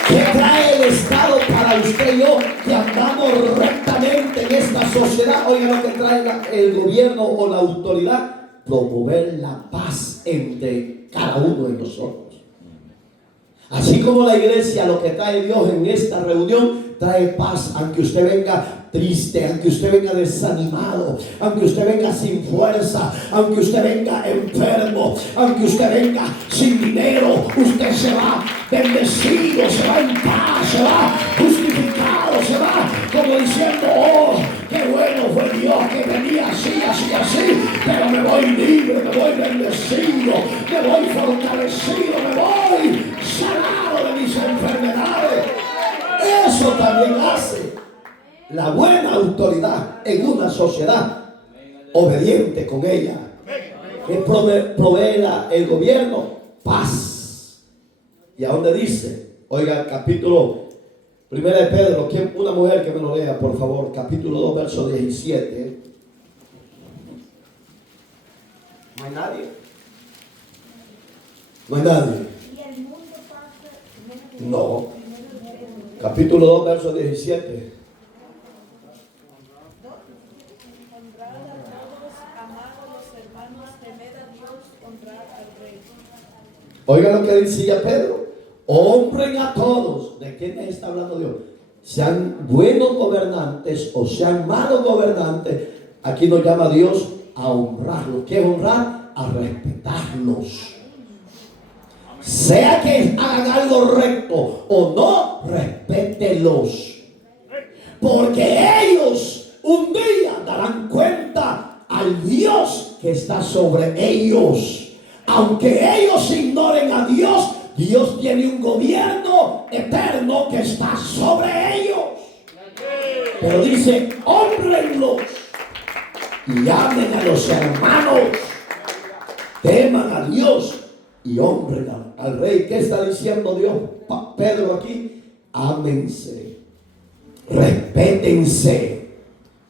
¿Qué trae el Estado para usted y yo que andamos rectamente en esta sociedad? Oiga lo que trae el gobierno o la autoridad: promover la paz entre cada uno de nosotros. Así como la iglesia, lo que trae Dios en esta reunión, trae paz, aunque usted venga triste, aunque usted venga desanimado, aunque usted venga sin fuerza, aunque usted venga enfermo, aunque usted venga sin dinero, usted se va bendecido, se va en paz, se va justificado, se va como diciendo, qué bueno fue Dios que venía así, pero me voy libre, me voy bendecido, me voy fortalecido, me voy sanado de mis enfermedades. Eso también hace la buena autoridad en una sociedad obediente con ella, que provee el gobierno paz. ¿Y a dónde dice? Oiga, capítulo 1 de Pedro, una mujer que me lo lea, por favor, capítulo 2, verso 17. ¿No hay nadie? ¿No hay nadie? No. Capítulo 2, verso 17. Oiga lo que decía Pedro: honren a todos. ¿De quién está hablando Dios? sean buenos gobernantes o sean malos gobernantes, aquí nos llama Dios a honrarlos. ¿Qué es honrar? A respetarlos. Sea que hagan algo recto o no, respételos. Porque ellos un día darán cuenta al Dios que está sobre ellos. Aunque ellos ignoren a Dios, Dios tiene un gobierno eterno que está sobre ellos. Pero dice, honrenlos y amen a los hermanos. Teman a Dios y honren al rey. ¿Qué está diciendo Dios? Pedro aquí, ámense, respétense,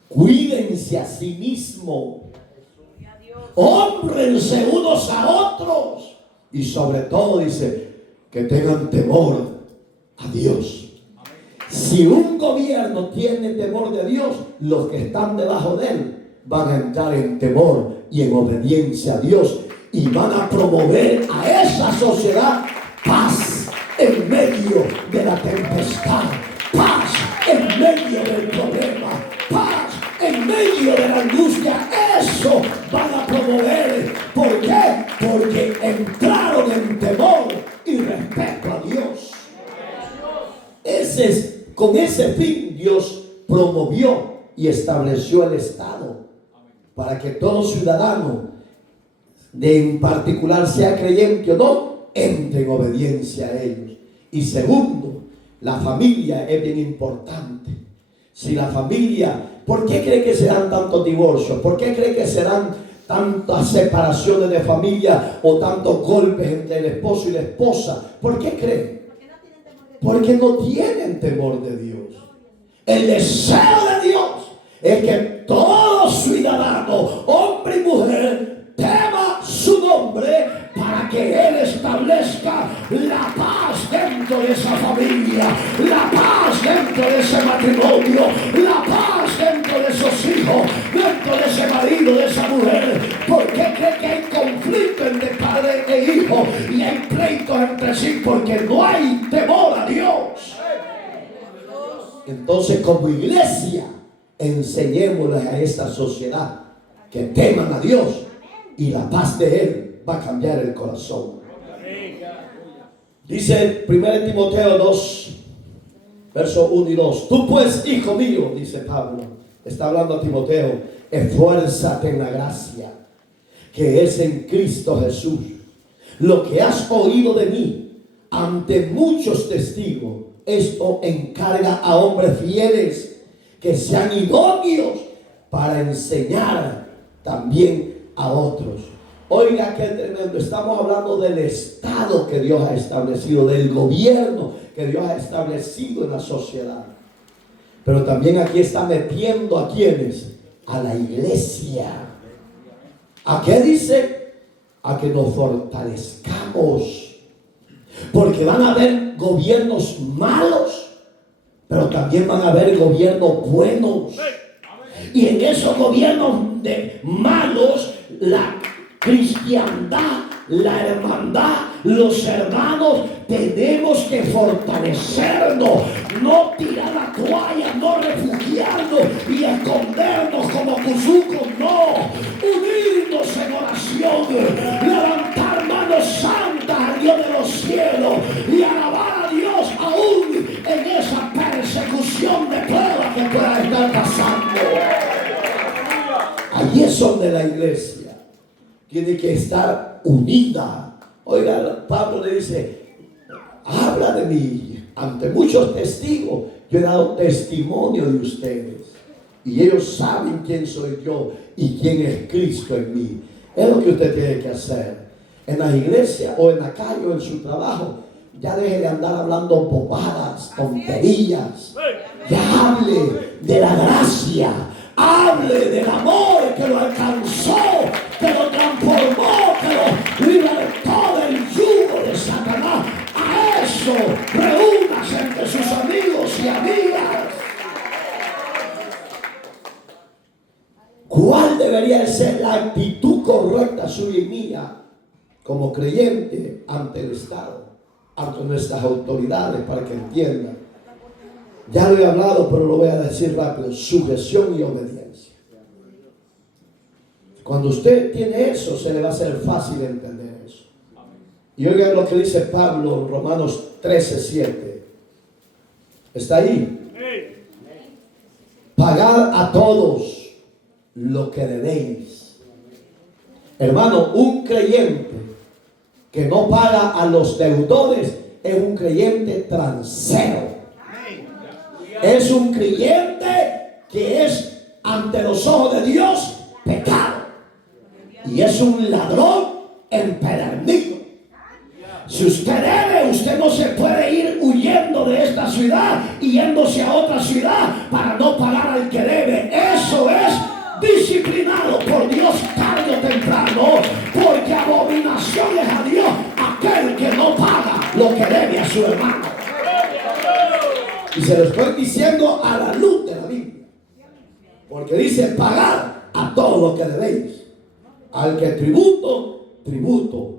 cuídense a sí mismos, hónrense unos a otros y sobre todo dice que tengan temor a Dios. Si un gobierno tiene temor de Dios, los que están debajo de él van a entrar en temor y en obediencia a Dios y van a promover a esa sociedad paz en medio de la tempestad, paz en medio del problema, paz en medio de la angustia. Eso van a promover. ¿Por qué? Porque entraron en temor y respeto a Dios. Con ese fin Dios promovió y estableció el Estado para que todo ciudadano, en particular sea creyente o no, entre en obediencia a ellos. Y segundo, la familia es bien importante. Si la familia, ¿por qué cree que se dan tantos divorcios? ¿Por qué cree que se dan tantas separaciones de familia o tantos golpes entre el esposo y la esposa? ¿Por qué cree? Porque no tienen temor de Dios. El deseo de Dios es que todo ciudadano, hombre y mujer, tema su nombre para que Él establezca la paz dentro de esa familia, la paz dentro de ese matrimonio, la paz dentro de esos hijos, dentro de ese marido, de esa mujer. ¿Por qué cree que hay conflicto entre padre e hijo y hay pleitos entre sí? Porque no hay temor a Dios. Entonces, como iglesia, enseñémosles a esta sociedad que teman a Dios y la paz de Él va a cambiar el corazón. Dice 1 Timoteo 2, versos 1 y 2. Tú pues, hijo mío, dice Pablo, está hablando a Timoteo, esfuérzate en la gracia que es en Cristo Jesús. Lo que has oído de mí ante muchos testigos, esto encarga a hombres fieles que sean idóneos para enseñar también a otros. Oiga, qué tremendo. Estamos hablando del Estado que Dios ha establecido, del gobierno que Dios ha establecido en la sociedad. Pero también aquí está metiendo a quienes, a la iglesia. ¿A qué dice? A que nos fortalezcamos. Porque van a haber gobiernos malos, pero también van a haber gobiernos buenos. Y en esos gobiernos malos, la cristiandad, la hermandad, los hermanos, tenemos que fortalecernos, no tirar la toalla, no refugiarnos y escondernos como cuzucos, no, unirnos en oración, levantar manos santas a Dios de los cielos y alabar a Dios aún en esa persecución de prueba que pueda estar pasando. Allí es donde la iglesia tiene que estar unida. Oiga, Pablo le dice, habla de mí ante muchos testigos. Yo he dado testimonio de ustedes y ellos saben quién soy yo y quién es Cristo en mí. Es lo que usted tiene que hacer en la iglesia o en la calle o en su trabajo. Ya deje de andar hablando bobadas, tonterías. Ya hable de la gracia, hable del amor que lo alcanzó, que lo transformó, que lo libertó del yugo de Satanás. A eso reúnase entre sus amigos y amigas. ¿Cuál debería ser la actitud correcta suya y mía como creyente ante el Estado, ante nuestras autoridades, para que entiendan? Ya lo he hablado, pero lo voy a decir rápido. Sujeción y obediencia. Cuando usted tiene eso, se le va a hacer fácil entender eso. Y oigan lo que dice Pablo en Romanos 13:7. ¿Está ahí? Pagad a todos lo que debéis. Hermano, un creyente que no paga a los deudores es un creyente transero. Es un creyente que es ante los ojos de Dios pecado. Y es un ladrón empedernido. Si usted debe, usted no se puede ir huyendo de esta ciudad y yéndose a otra ciudad para no pagar al que debe. Eso es disciplinado por Dios tarde o temprano, porque abominación es a Dios aquel que no paga lo que debe a su hermano. Y se lo estoy diciendo a la luz de la Biblia, porque dice: pagad a todo lo que debéis. Al que tributo, tributo.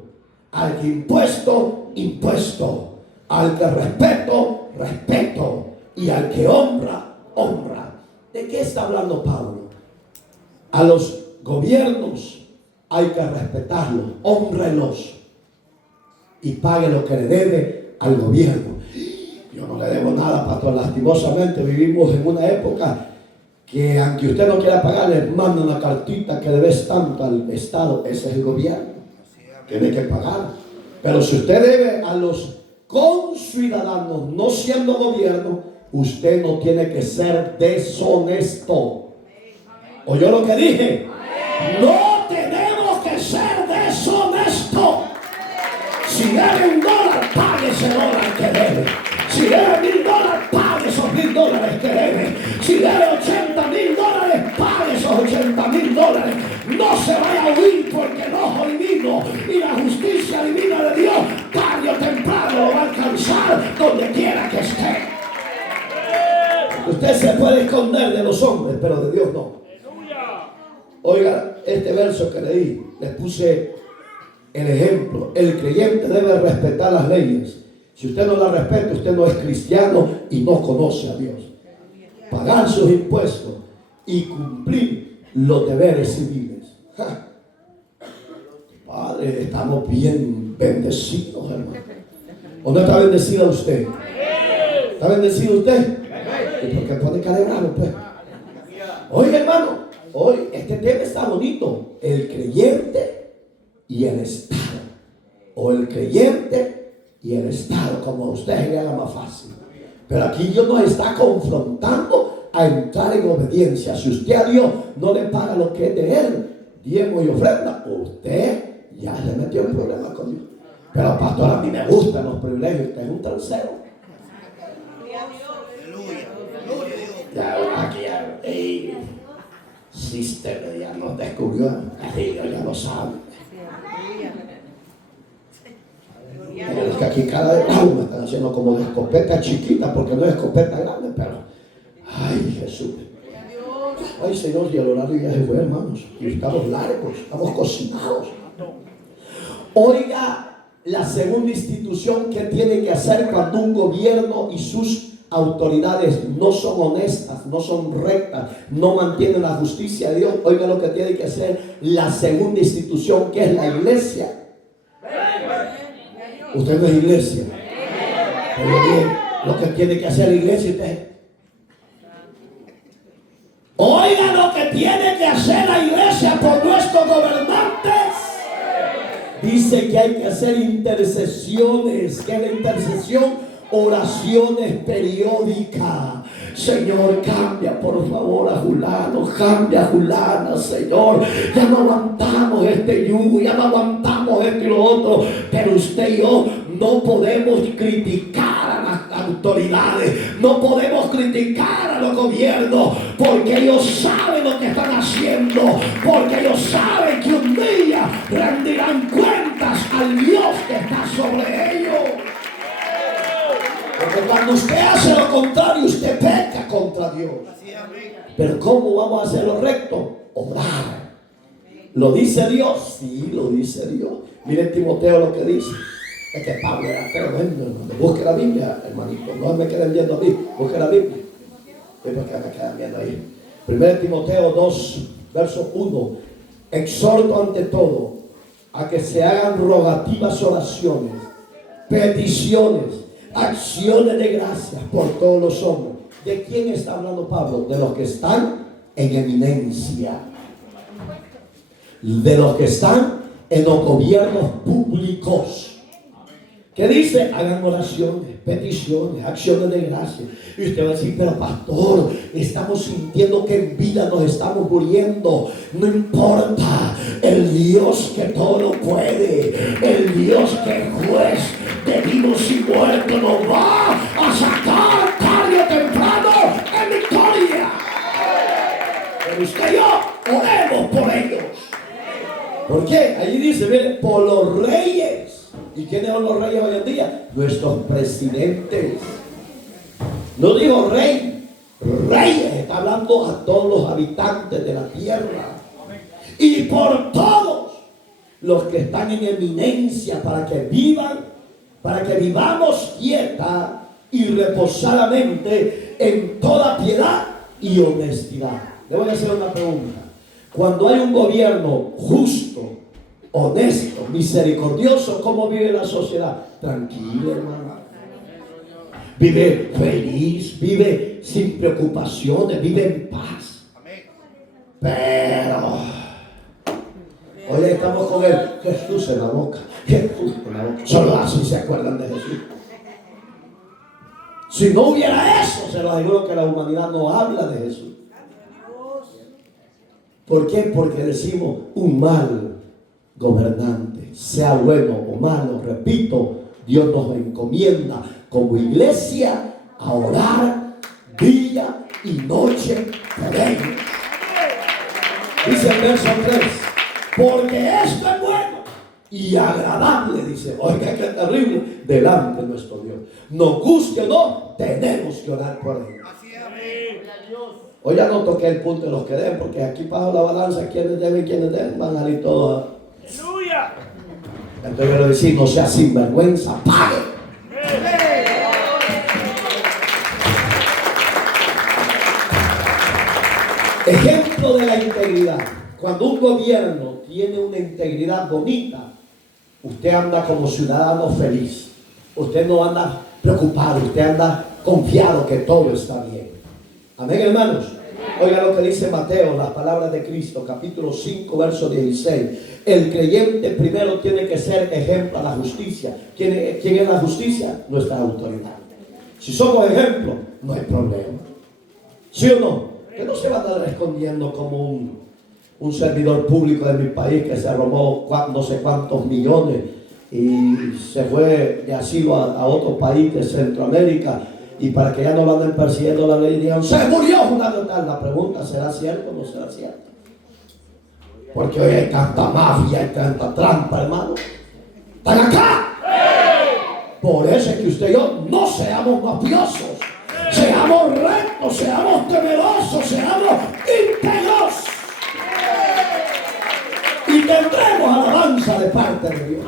Al que impuesto, impuesto. Al que respeto, respeto. Y al que honra, honra. ¿De qué está hablando Pablo? A los gobiernos hay que respetarlos, honrenlos y pague lo que le debe al gobierno. Yo no le debo nada, pastor. Lastimosamente vivimos en una época que aunque usted no quiera pagar, le manda una cartita que debes tanto al Estado. Ese es el gobierno, tiene que pagar. Pero si usted debe a los conciudadanos, no siendo gobierno, usted no tiene que ser deshonesto. ¿Oyó lo que dije? No tenemos que ser deshonestos. Si debe $1, pague ese dólar que debe. Si debe $1,000, pague esos $1,000 que debe. Si debe $80,000, pague esos $80,000. No se vaya a huir, porque el ojo divino y la justicia divina de Dios tarde o temprano lo va a alcanzar donde quiera que esté. Usted se puede esconder de los hombres, pero de Dios no. Oiga, este verso que leí, les puse el ejemplo. El creyente debe respetar las leyes. Si usted no las respeta, usted no es cristiano y no conoce a Dios. Pagar sus impuestos y cumplir los deberes civiles. ¡Ja! Padre, estamos bien bendecidos, hermano. ¿O no está bendecido usted? ¿Está bendecido usted? ¿Y por qué pone cara de bravo, pues? Oiga, hermano, hoy este tema está bonito. El creyente y el Estado. O el creyente y el Estado, como a usted le haga más fácil. Pero aquí Dios nos está confrontando a entrar en obediencia. Si usted a Dios no le paga lo que es de Él, diezmo y ofrenda, usted ya se metió en problemas con Dios. Pero pastor, a mí me gustan los privilegios. Usted es un tercero. Ya aquí ya, sister, ya nos descubrió. Ya lo sabe. Es que aquí cada vez me están haciendo como de escopeta chiquita, porque no es escopeta grande, pero ay, Jesús. Ay, Señor, y el horario ya se fue, hermanos. Y estamos largos, estamos cocinados. Oiga, la segunda institución que tiene que hacer cuando un gobierno y sus autoridades no son honestas, no son rectas, no mantienen la justicia de Dios. Oiga lo que tiene que hacer la segunda institución, que es la iglesia. Usted no es iglesia. Pero bien, lo que tiene que hacer la iglesia usted. Oiga lo que tiene que hacer la iglesia por nuestros gobernantes. Dice que hay que hacer intercesiones. ¿Qué es la intercesión? Oraciones periódicas. Señor, cambia por favor a Julano, cambia a Julana, Señor. Ya no aguantamos este yugo, ya no aguantamos esto y lo otro. Pero usted y yo no podemos criticar a las autoridades, no podemos criticar a los gobiernos, porque ellos saben lo que están haciendo, porque ellos saben que un día rendirán cuentas al Dios que está sobre ellos. Porque cuando usted hace lo contrario, usted peca contra Dios. Pero ¿cómo vamos a hacer lo recto? Obrar. ¿Lo dice Dios? Sí, lo dice Dios. Mire Timoteo lo que dice. Es que Pablo era tremendo, hermano. Busque la Biblia, hermanito. No me queden viendo a mí. Busque la Biblia. ¿Y por qué me quedan viendo ahí? 1 Timoteo 2, verso 1. Exhorto ante todo a que se hagan rogativas oraciones, peticiones, acciones de gracias por todos los hombres. ¿De quién está hablando Pablo? De los que están en eminencia. De los que están en los gobiernos públicos. ¿Qué dice? Hagan oraciones, peticiones, acciones de gracia. Y usted va a decir, pero pastor, estamos sintiendo que en vida nos estamos muriendo. No importa, el Dios que todo lo puede, el Dios que es juez de vivos y muertos, nos va a sacar tarde o temprano en victoria. Pero usted y yo oremos por ellos. ¿Por qué? Allí dice, mire, por los reyes. ¿Y quiénes son los reyes hoy en día? Nuestros presidentes. No digo rey, reyes. Está hablando a todos los habitantes de la tierra. Y por todos los que están en eminencia para que vivan, para que vivamos quieta y reposadamente en toda piedad y honestidad. Le voy a hacer una pregunta. Cuando hay un gobierno justo, honesto, misericordioso, ¿cómo vive la sociedad? Tranquilo, hermano. Vive feliz, vive sin preocupaciones, vive en paz. Pero hoy estamos con el Jesús en la boca. Jesús en la boca. Solo así se acuerdan de Jesús. Si no hubiera eso, se lo aseguro que la humanidad no habla de Jesús. ¿Por qué? Porque decimos un mal gobernante, sea bueno o malo, repito, Dios nos encomienda como iglesia a orar día y noche por ellos. Dice el verso 3, porque esto es bueno y agradable, dice, oiga qué terrible, delante de nuestro Dios. Nos guste o no, tenemos que orar por ellos. Hoy ya no toqué el punto de los que deben, porque aquí bajo la balanza, quienes deben, van a salir todos. ¡Aleluya! Entonces yo le decía, no sea sinvergüenza, pague. Ejemplo de la integridad. Cuando un gobierno tiene una integridad bonita, usted anda como ciudadano feliz. Usted no anda preocupado, usted anda confiado que todo está bien. Amén, hermanos. Oiga lo que dice Mateo, las palabras de Cristo, capítulo 5, verso 16. El creyente primero tiene que ser ejemplo a la justicia. ¿Quién es la justicia? Nuestra autoridad. Si somos ejemplo, no hay problema. ¿Sí o no? Que no se va a estar escondiendo como un servidor público de mi país que se robó no sé cuántos millones y se fue de asilo a otro país de Centroamérica. Y para que ya no lo anden persiguiendo la ley, digan, se murió jugando tal. La pregunta, ¿será cierto o no será cierto? Porque hoy hay tanta mafia, hay tanta trampa, hermano. ¿Están acá? Por eso es que usted y yo no seamos mafiosos. Seamos rectos, seamos temerosos, seamos íntegros. Y tendremos alabanza de parte de Dios.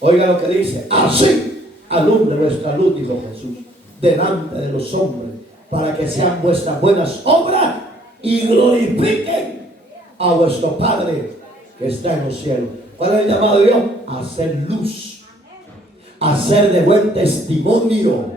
Oiga lo que dice, así alumbre vuestra luz, dijo Jesús, delante de los hombres, para que sean vuestras buenas obras y glorifiquen a vuestro Padre que está en los cielos. ¿Cuál es el llamado de Dios? A hacer luz, a ser de buen testimonio.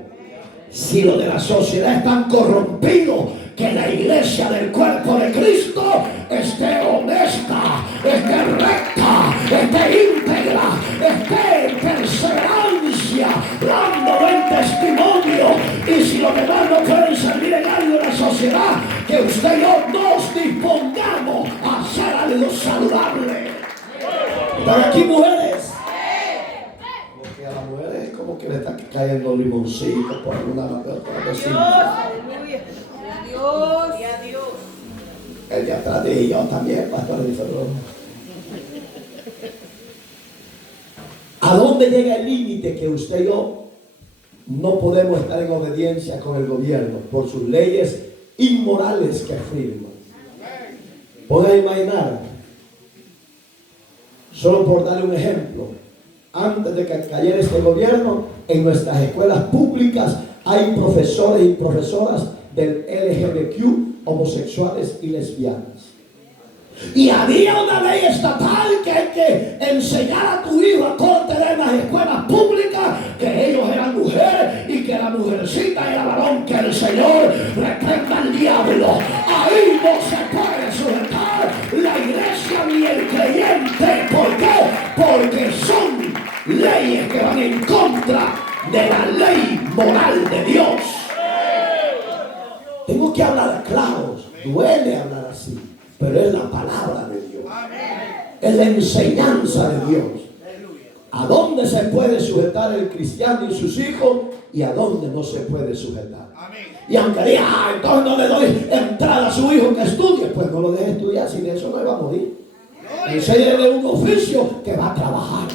Si lo de la sociedad es tan corrompido, que la iglesia del cuerpo de Cristo esté honesta, esté recta, esté íntegra, esté en perseverancia, dando buen testimonio. Y si los demás no pueden servir en algo en la sociedad, que usted y yo nos dispongamos a hacer algo saludable. ¿Están aquí, mujeres? Porque a las mujeres como que le está cayendo limoncito por alguna vez. Dios y a Dios. El de atrás de yo también, pastor. ¿A dónde llega el límite que usted y yo no podemos estar en obediencia con el gobierno por sus leyes inmorales que afirman? Pueden imaginar, solo por darle un ejemplo, antes de que cayera este gobierno, en nuestras escuelas públicas hay profesores y profesoras del LGBTQ, homosexuales y lesbianas. Y había una ley estatal que hay que enseñar a tu hijo a corte en las escuelas públicas que ellos eran mujeres y que la mujercita era varón, que el Señor reprenda al diablo. Ahí no se puede sujetar la iglesia ni el creyente. ¿Por qué? Porque son leyes que van en contra de la ley moral de Dios. Tengo que hablar claros, duele hablar así, pero es la palabra de Dios, es la enseñanza de Dios. ¿A dónde se puede sujetar el cristiano y sus hijos y a dónde no se puede sujetar? Y aunque diga, entonces no le doy entrada a su hijo que estudie, pues no lo deje estudiar, sin eso no va a morir. Enséñele un oficio que va a trabajar.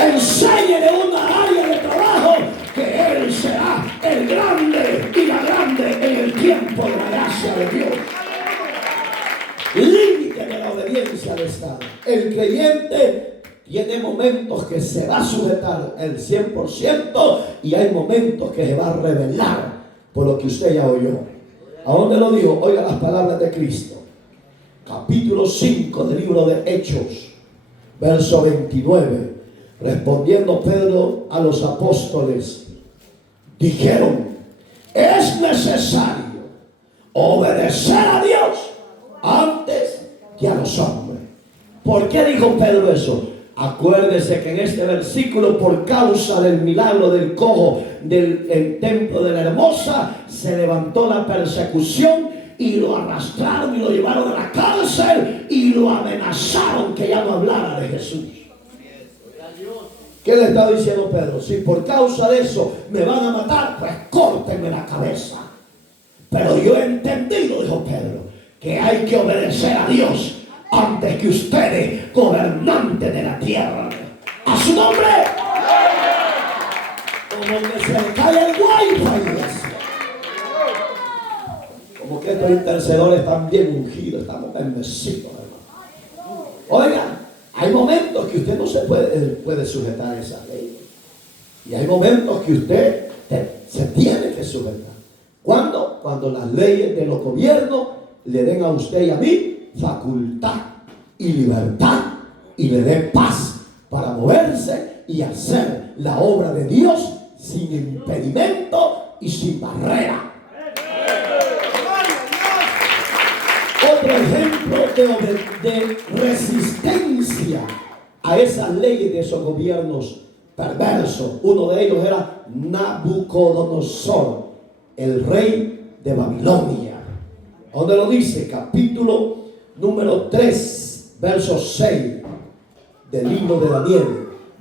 Enséñele una área de trabajo que él será el grande y la grande en el tiempo de la gracia de Dios. Límite de la obediencia al Estado. El creyente tiene momentos que se va a sujetar el 100% y hay momentos que se va a rebelar por lo que usted ya oyó. ¿A dónde lo dijo? Oiga las palabras de Cristo. Capítulo 5 del libro de Hechos, verso 29. Respondiendo Pedro a los apóstoles, dijeron: es necesario obedecer a Dios antes que a los hombres. ¿Por qué dijo Pedro eso? Acuérdese que en este versículo, por causa del milagro del cojo del templo de la Hermosa, se levantó la persecución y lo arrastraron y lo llevaron a la cárcel y lo amenazaron que ya no hablara de Jesús. ¿Qué le estaba diciendo Pedro? Si por causa de eso me van a matar, pues córtenme la cabeza. Pero yo he entendido, dijo Pedro, que hay que obedecer a Dios antes que ustedes, gobernantes de la tierra. ¡A su nombre! Como que se le cae el wifi, iglesia. Como que estos intercedores están bien ungidos, estamos bendecidos, hermano. Oigan, hay momentos que usted no se puede sujetar a esa ley. Y hay momentos que usted se tiene que sujetar. ¿Cuándo? Cuando las leyes de los gobiernos le den a usted y a mí facultad y libertad y le den paz para moverse y hacer la obra de Dios sin impedimento y sin barrera. Otro ejemplo de resistencia a esas leyes de esos gobiernos perversos. Uno de ellos era Nabucodonosor, el rey de Babilonia. ¿Dónde lo dice? Capítulo número 3, verso 6 del libro de Daniel.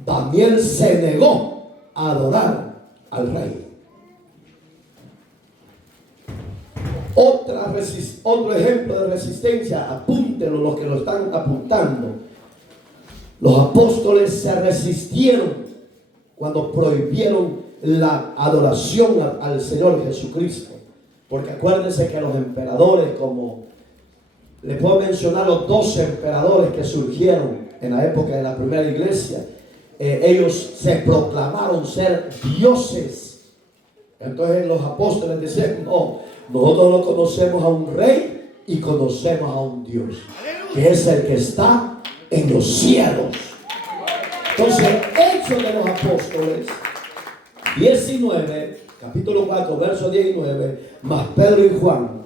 Daniel se negó a adorar al rey. Otro ejemplo de resistencia, apúntenlo los que lo están apuntando. Los apóstoles se resistieron cuando prohibieron la adoración al Señor Jesucristo. Porque acuérdense que los emperadores, como le puedo mencionar los 12 emperadores que surgieron en la época de la primera iglesia, ellos se proclamaron ser dioses. Entonces los apóstoles decían: no, nosotros no conocemos a un rey y conocemos a un Dios, que es el que está en los cielos. Entonces, Hechos de los Apóstoles 19, capítulo 4, verso 19, mas Pedro y Juan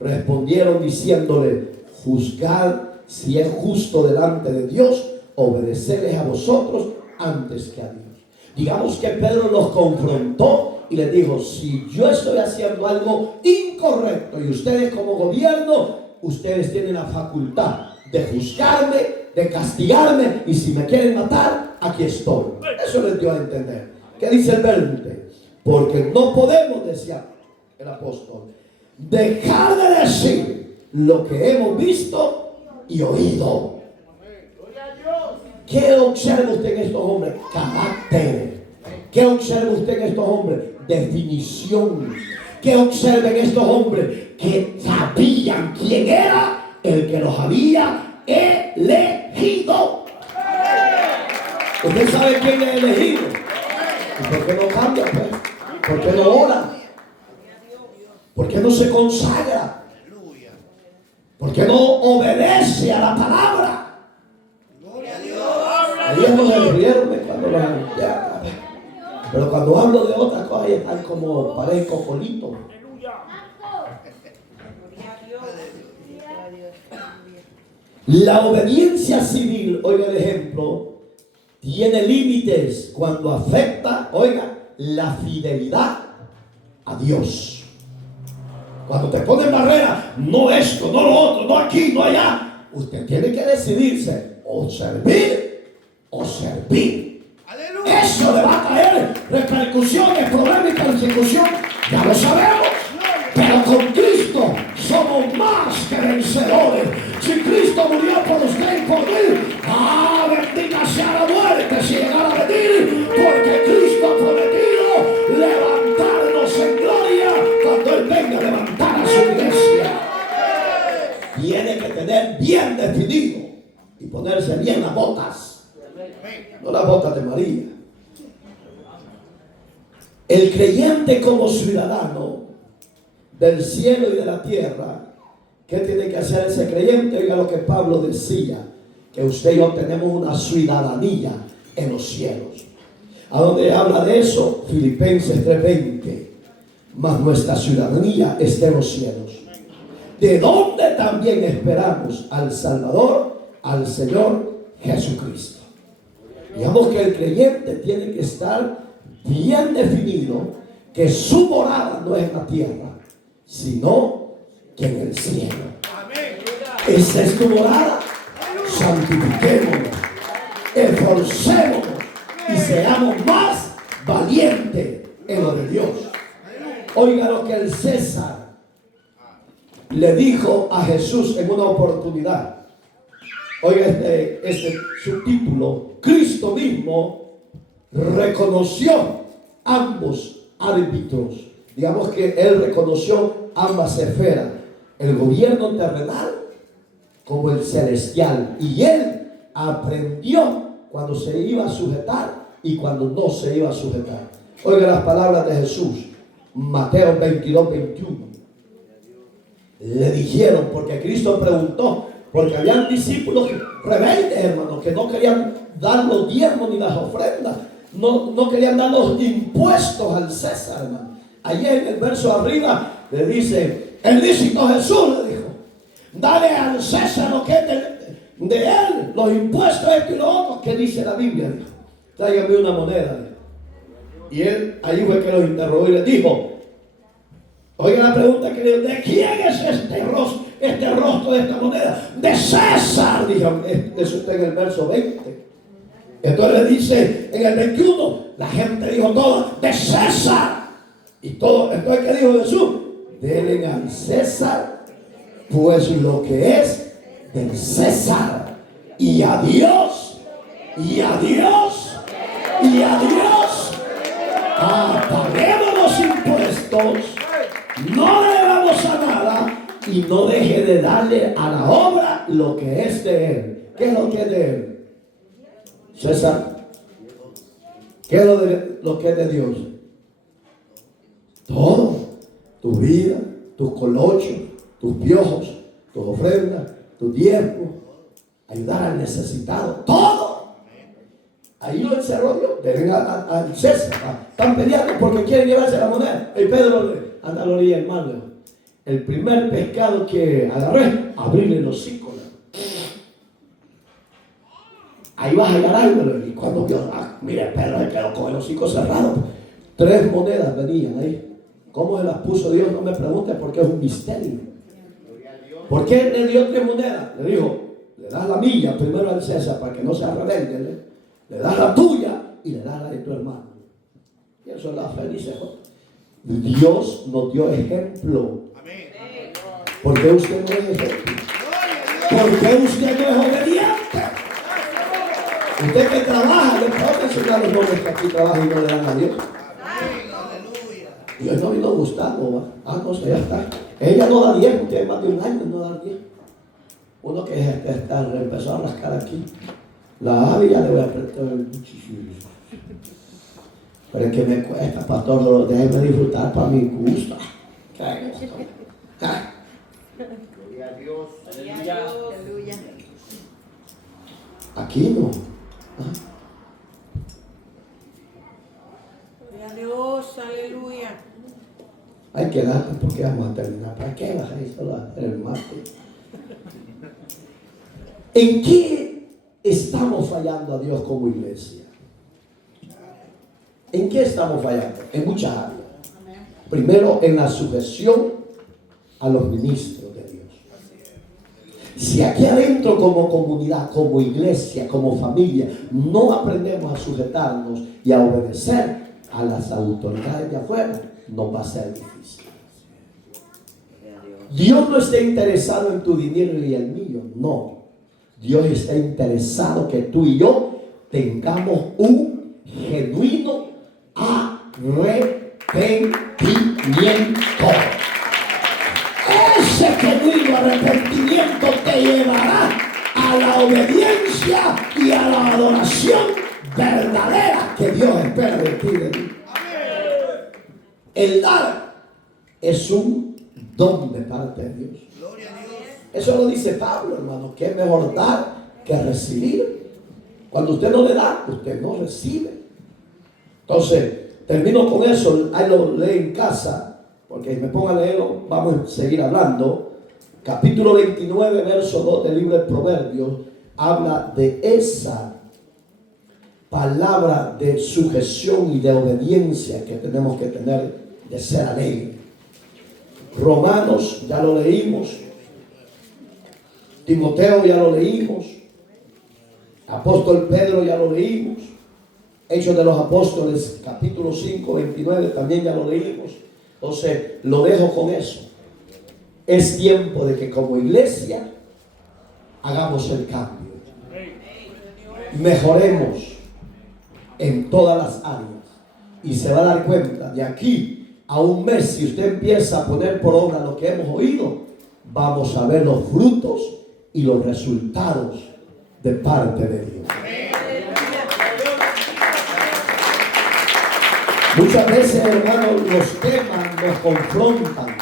respondieron diciéndole: juzgad si es justo delante de Dios obedecerles a vosotros antes que a Dios. Digamos que Pedro los confrontó y les dijo: si yo estoy haciendo algo incorrecto y ustedes como gobierno, ustedes tienen la facultad de juzgarme, de castigarme, y si me quieren matar, aquí estoy. Eso les dio a entender. ¿Qué dice el 20? Porque no podemos, decía el apóstol, dejar de decir lo que hemos visto y oído. ¿Qué observa usted en estos hombres? Carácter. ¿Qué observa usted en estos hombres? Definición. ¿Qué observa en estos hombres? Que sabían quién era el que los había elegido. Usted sabe quién es elegido. ¿Y por qué no cambia, pues? ¿Por qué no ora? ¿Por qué no se consagra? ¿Por qué no obedece a la palabra? Ellos no se rieron cuando los anunciaron. Pero cuando hablo de otra cosa, ellos están como parecen cocolitos. La obediencia civil, oiga el ejemplo, tiene límites cuando afecta, oiga, la fidelidad a Dios. Cuando te ponen barrera, no esto, no lo otro, no aquí, no allá, usted tiene que decidirse o servir o servir. Eso le va a traer repercusiones, problemas y persecución, ya lo sabemos. Pero con Cristo somos más que vencedores. Si Cristo murió por usted y por mí, bendita sea la muerte si llegara a venir, porque Cristo ha prometido levantarnos en gloria cuando Él venga a levantar a su iglesia. Tiene que tener bien definido y ponerse bien las botas, no las botas de María. El creyente como ciudadano del cielo y de la tierra, ¿qué tiene que hacer ese creyente? Oiga lo que Pablo decía, que usted y yo tenemos una ciudadanía en los cielos. ¿A dónde habla de eso? Filipenses 3:20. Mas nuestra ciudadanía está en los cielos, de donde también esperamos al Salvador, al Señor Jesucristo. Digamos que el creyente tiene que estar bien definido que su morada no es en la tierra, sino que en el cielo. Esa es tu morada. Santifiquémonos, esforcémonos y seamos más valientes en lo de Dios. Oiga lo que el César le dijo a Jesús en una oportunidad. Oiga este subtítulo: Cristo mismo reconoció ambos árbitros. Digamos que Él reconoció ambas esferas, el gobierno terrenal como el celestial, y Él aprendió cuando se iba a sujetar y cuando no se iba a sujetar. Oiga las palabras de Jesús, Mateo 22:21. Le dijeron, porque Cristo preguntó, porque habían discípulos rebeldes, hermanos, que no querían dar los diezmos ni las ofrendas, no querían dar los impuestos al César, hermano. Allí en el verso arriba le dice, el lícito Jesús le dijo, dale al César lo que es de él, los impuestos, esto y lo otro. ¿Qué dice la Biblia? Dijo, tráigame una moneda. Dijo. Y él, ahí fue que los interrogó y les dijo, oiga la pregunta que le dio, ¿de quién es este rostro de esta moneda? De César, dijo. Eso está en el verso 20. Entonces le dice en el 21, la gente dijo toda, de César. Y todo, entonces ¿qué dijo Jesús? Denle al César pues lo que es del César, y a Dios, y a Dios, y a Dios, paguemos los impuestos, no le damos a nada, y no deje de darle a la obra lo que es de Él. ¿Qué es lo que es de Él? César, ¿qué es lo que es de Dios? Todo, tu vida, tus colochos, tus piojos, tus ofrendas, tus diezmos, ayudar al necesitado, todo. Ahí lo encerró Dios. Deben al César. Están peleando porque quieren llevarse la moneda. El Pedro anda a la orilla del mar. El primer pescado que agarré, abrirle los hocicos. Ahí vas a hallar algo. Y cuando vio, mire, Pedro se quedó con el hocico cerrado. 3 monedas venían ahí. ¿Cómo se las puso Dios? No me pregunte, porque es un misterio. ¿Por qué le dio 3 monedas? Le dijo, le das la mía primero al César para que no sea rebelde. Le das la tuya y le das la de tu hermano. Y eso es la fe, dice. Dios nos dio ejemplo. ¿Por qué usted no es ejemplo? ¿Por qué usted no es obediente? Usted que trabaja, le puedo enseñar a los jóvenes que aquí trabajan y no le dan a Dios. Y hoy no vino Gustavo, no sé, ya está. Ella no da 10, tiene más de un año no da 10. Uno que empezó a rascar aquí. La ave ya le voy a prestar muchísimo. Pero es que me cuesta, pastor, déjeme disfrutar para mi gusto. Gloria a Dios. Aleluya. Aquí no. Gloria a Dios, aleluya. Hay que darle porque vamos a terminar. ¿Para qué vas a esto el martes? ¿En qué estamos fallando a Dios como iglesia? ¿En qué estamos fallando? En muchas áreas. Primero, en la sujeción a los ministros de Dios. Si aquí adentro como comunidad, como iglesia, como familia, no aprendemos a sujetarnos y a obedecer a las autoridades de afuera, nos va a ser difícil. Dios no está interesado en tu dinero y el mío, no. Dios está interesado que tú y yo tengamos un genuino arrepentimiento. Ese genuino arrepentimiento te llevará a la obediencia y a la adoración verdadera que Dios espera de ti y de mí. El dar es un don de parte de Dios. Eso lo dice Pablo, hermano, que es mejor dar que recibir. Cuando usted no le da, usted no recibe. Entonces, termino con eso, ahí lo lee en casa, porque me pongo a leerlo, vamos a seguir hablando. Capítulo 29, verso 2 del libro de Proverbios, habla de esa palabra de sujeción y de obediencia que tenemos que tener, de ser alegre. Romanos, ya lo leímos. Timoteo, ya lo leímos. Apóstol Pedro, ya lo leímos. Hechos de los Apóstoles, capítulo 5, 29, también ya lo leímos. Entonces, lo dejo con eso. Es tiempo de que como iglesia hagamos el cambio. Mejoremos en todas las áreas. Y se va a dar cuenta, de aquí a un mes, si usted empieza a poner por obra lo que hemos oído, vamos a ver los frutos y los resultados de parte de Dios. Muchas veces, hermanos, los temas nos confrontan.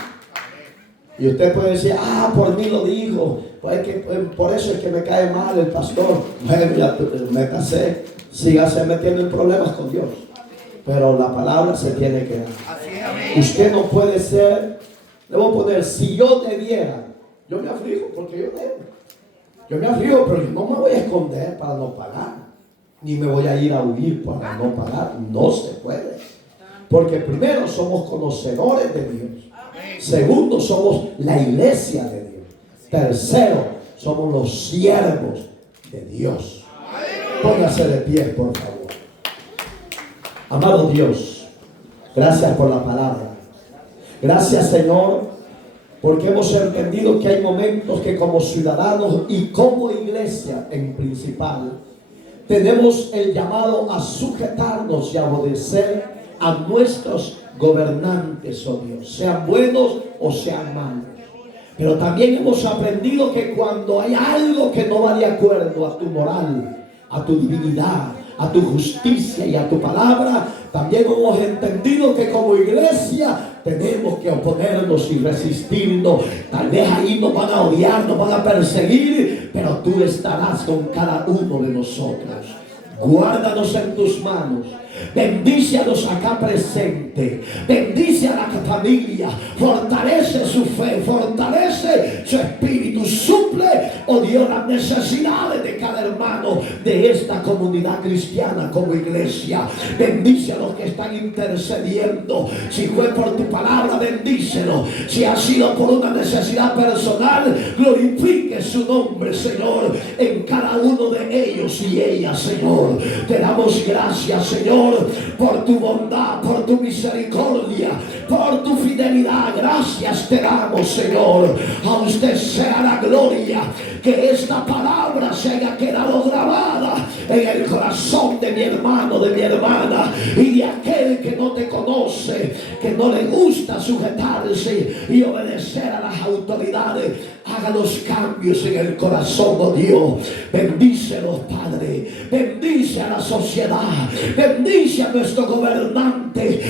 Y usted puede decir, por mí lo dijo. Pues por eso es que me cae mal el pastor. Bueno, ya métase, sígase metiendo en problemas con Dios. Pero la palabra se tiene que dar. Usted no puede ser, le voy a poner, si yo debiera, yo me aflijo porque yo debo. Yo me aflijo, pero yo no me voy a esconder para no pagar. Ni me voy a ir a huir para no pagar. No se puede. Porque primero somos conocedores de Dios. Segundo, somos la iglesia de Dios. Tercero, somos los siervos de Dios. Póngase de pie, por favor. Amado Dios, gracias por la palabra. Gracias, Señor, porque hemos entendido que hay momentos que como ciudadanos y como iglesia en principal, tenemos el llamado a sujetarnos y a obedecer a nuestros gobernantes, oh Dios, sean buenos o sean malos. Pero también hemos aprendido que cuando hay algo que no va de acuerdo a tu moral, a tu divinidad, a tu justicia y a tu palabra, también hemos entendido que como iglesia tenemos que oponernos y resistirnos. Tal vez ahí nos van a odiar, nos van a perseguir, pero tú estarás con cada uno de nosotros. Guárdanos en tus manos. Bendice a los acá presentes. Bendice a la familia. Fortalece su fe. Fortalece su espíritu. Suple, oh Dios, las necesidades de cada hermano de esta comunidad cristiana como iglesia. Bendice a los que están intercediendo. Si fue por tu palabra, bendícelo. Si ha sido por una necesidad personal, glorifique su nombre, Señor, en cada uno de ellos y ellas, Señor. Te damos gracias, Señor, por tu bondad, por tu misericordia, por tu fidelidad. Gracias te damos, Señor. A usted sea la gloria. Que esta palabra se haya quedado grabada en el corazón de mi hermano, de mi hermana y de aquel que no te conoce, que no le gusta sujetarse y obedecer a las autoridades. haga los cambios en el corazón, oh Dios. Bendícelos, Padre. Bendice a la sociedad. Bendice a nuestro gobernante.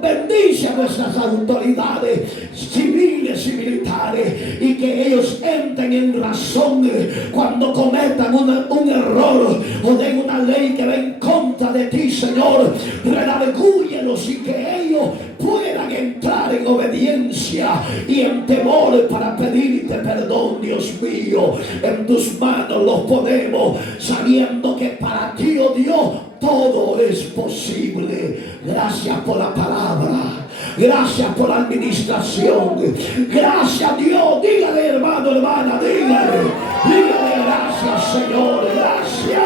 Bendice a nuestras autoridades civiles y militares. Y que ellos entren en razón cuando cometan un error o den una ley que va en contra de ti, Señor. Redargúyelos y que ellos puedan entrar en obediencia y en temor para pedirte perdón, Dios mío. En tus manos los ponemos, sabiendo que para ti, oh Dios, todo es posible. Gracias por la palabra. Gracias por la administración. Gracias, Dios. Dígale, hermano, hermana, dígale. Dígale gracias, Señor. Gracias.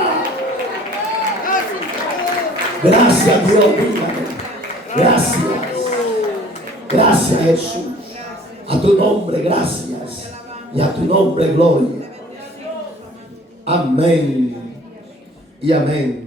Gracias, Dios. Dígale. Gracias. Gracias, Jesús. A tu nombre, gracias. Y a tu nombre, gloria. Amén y amén.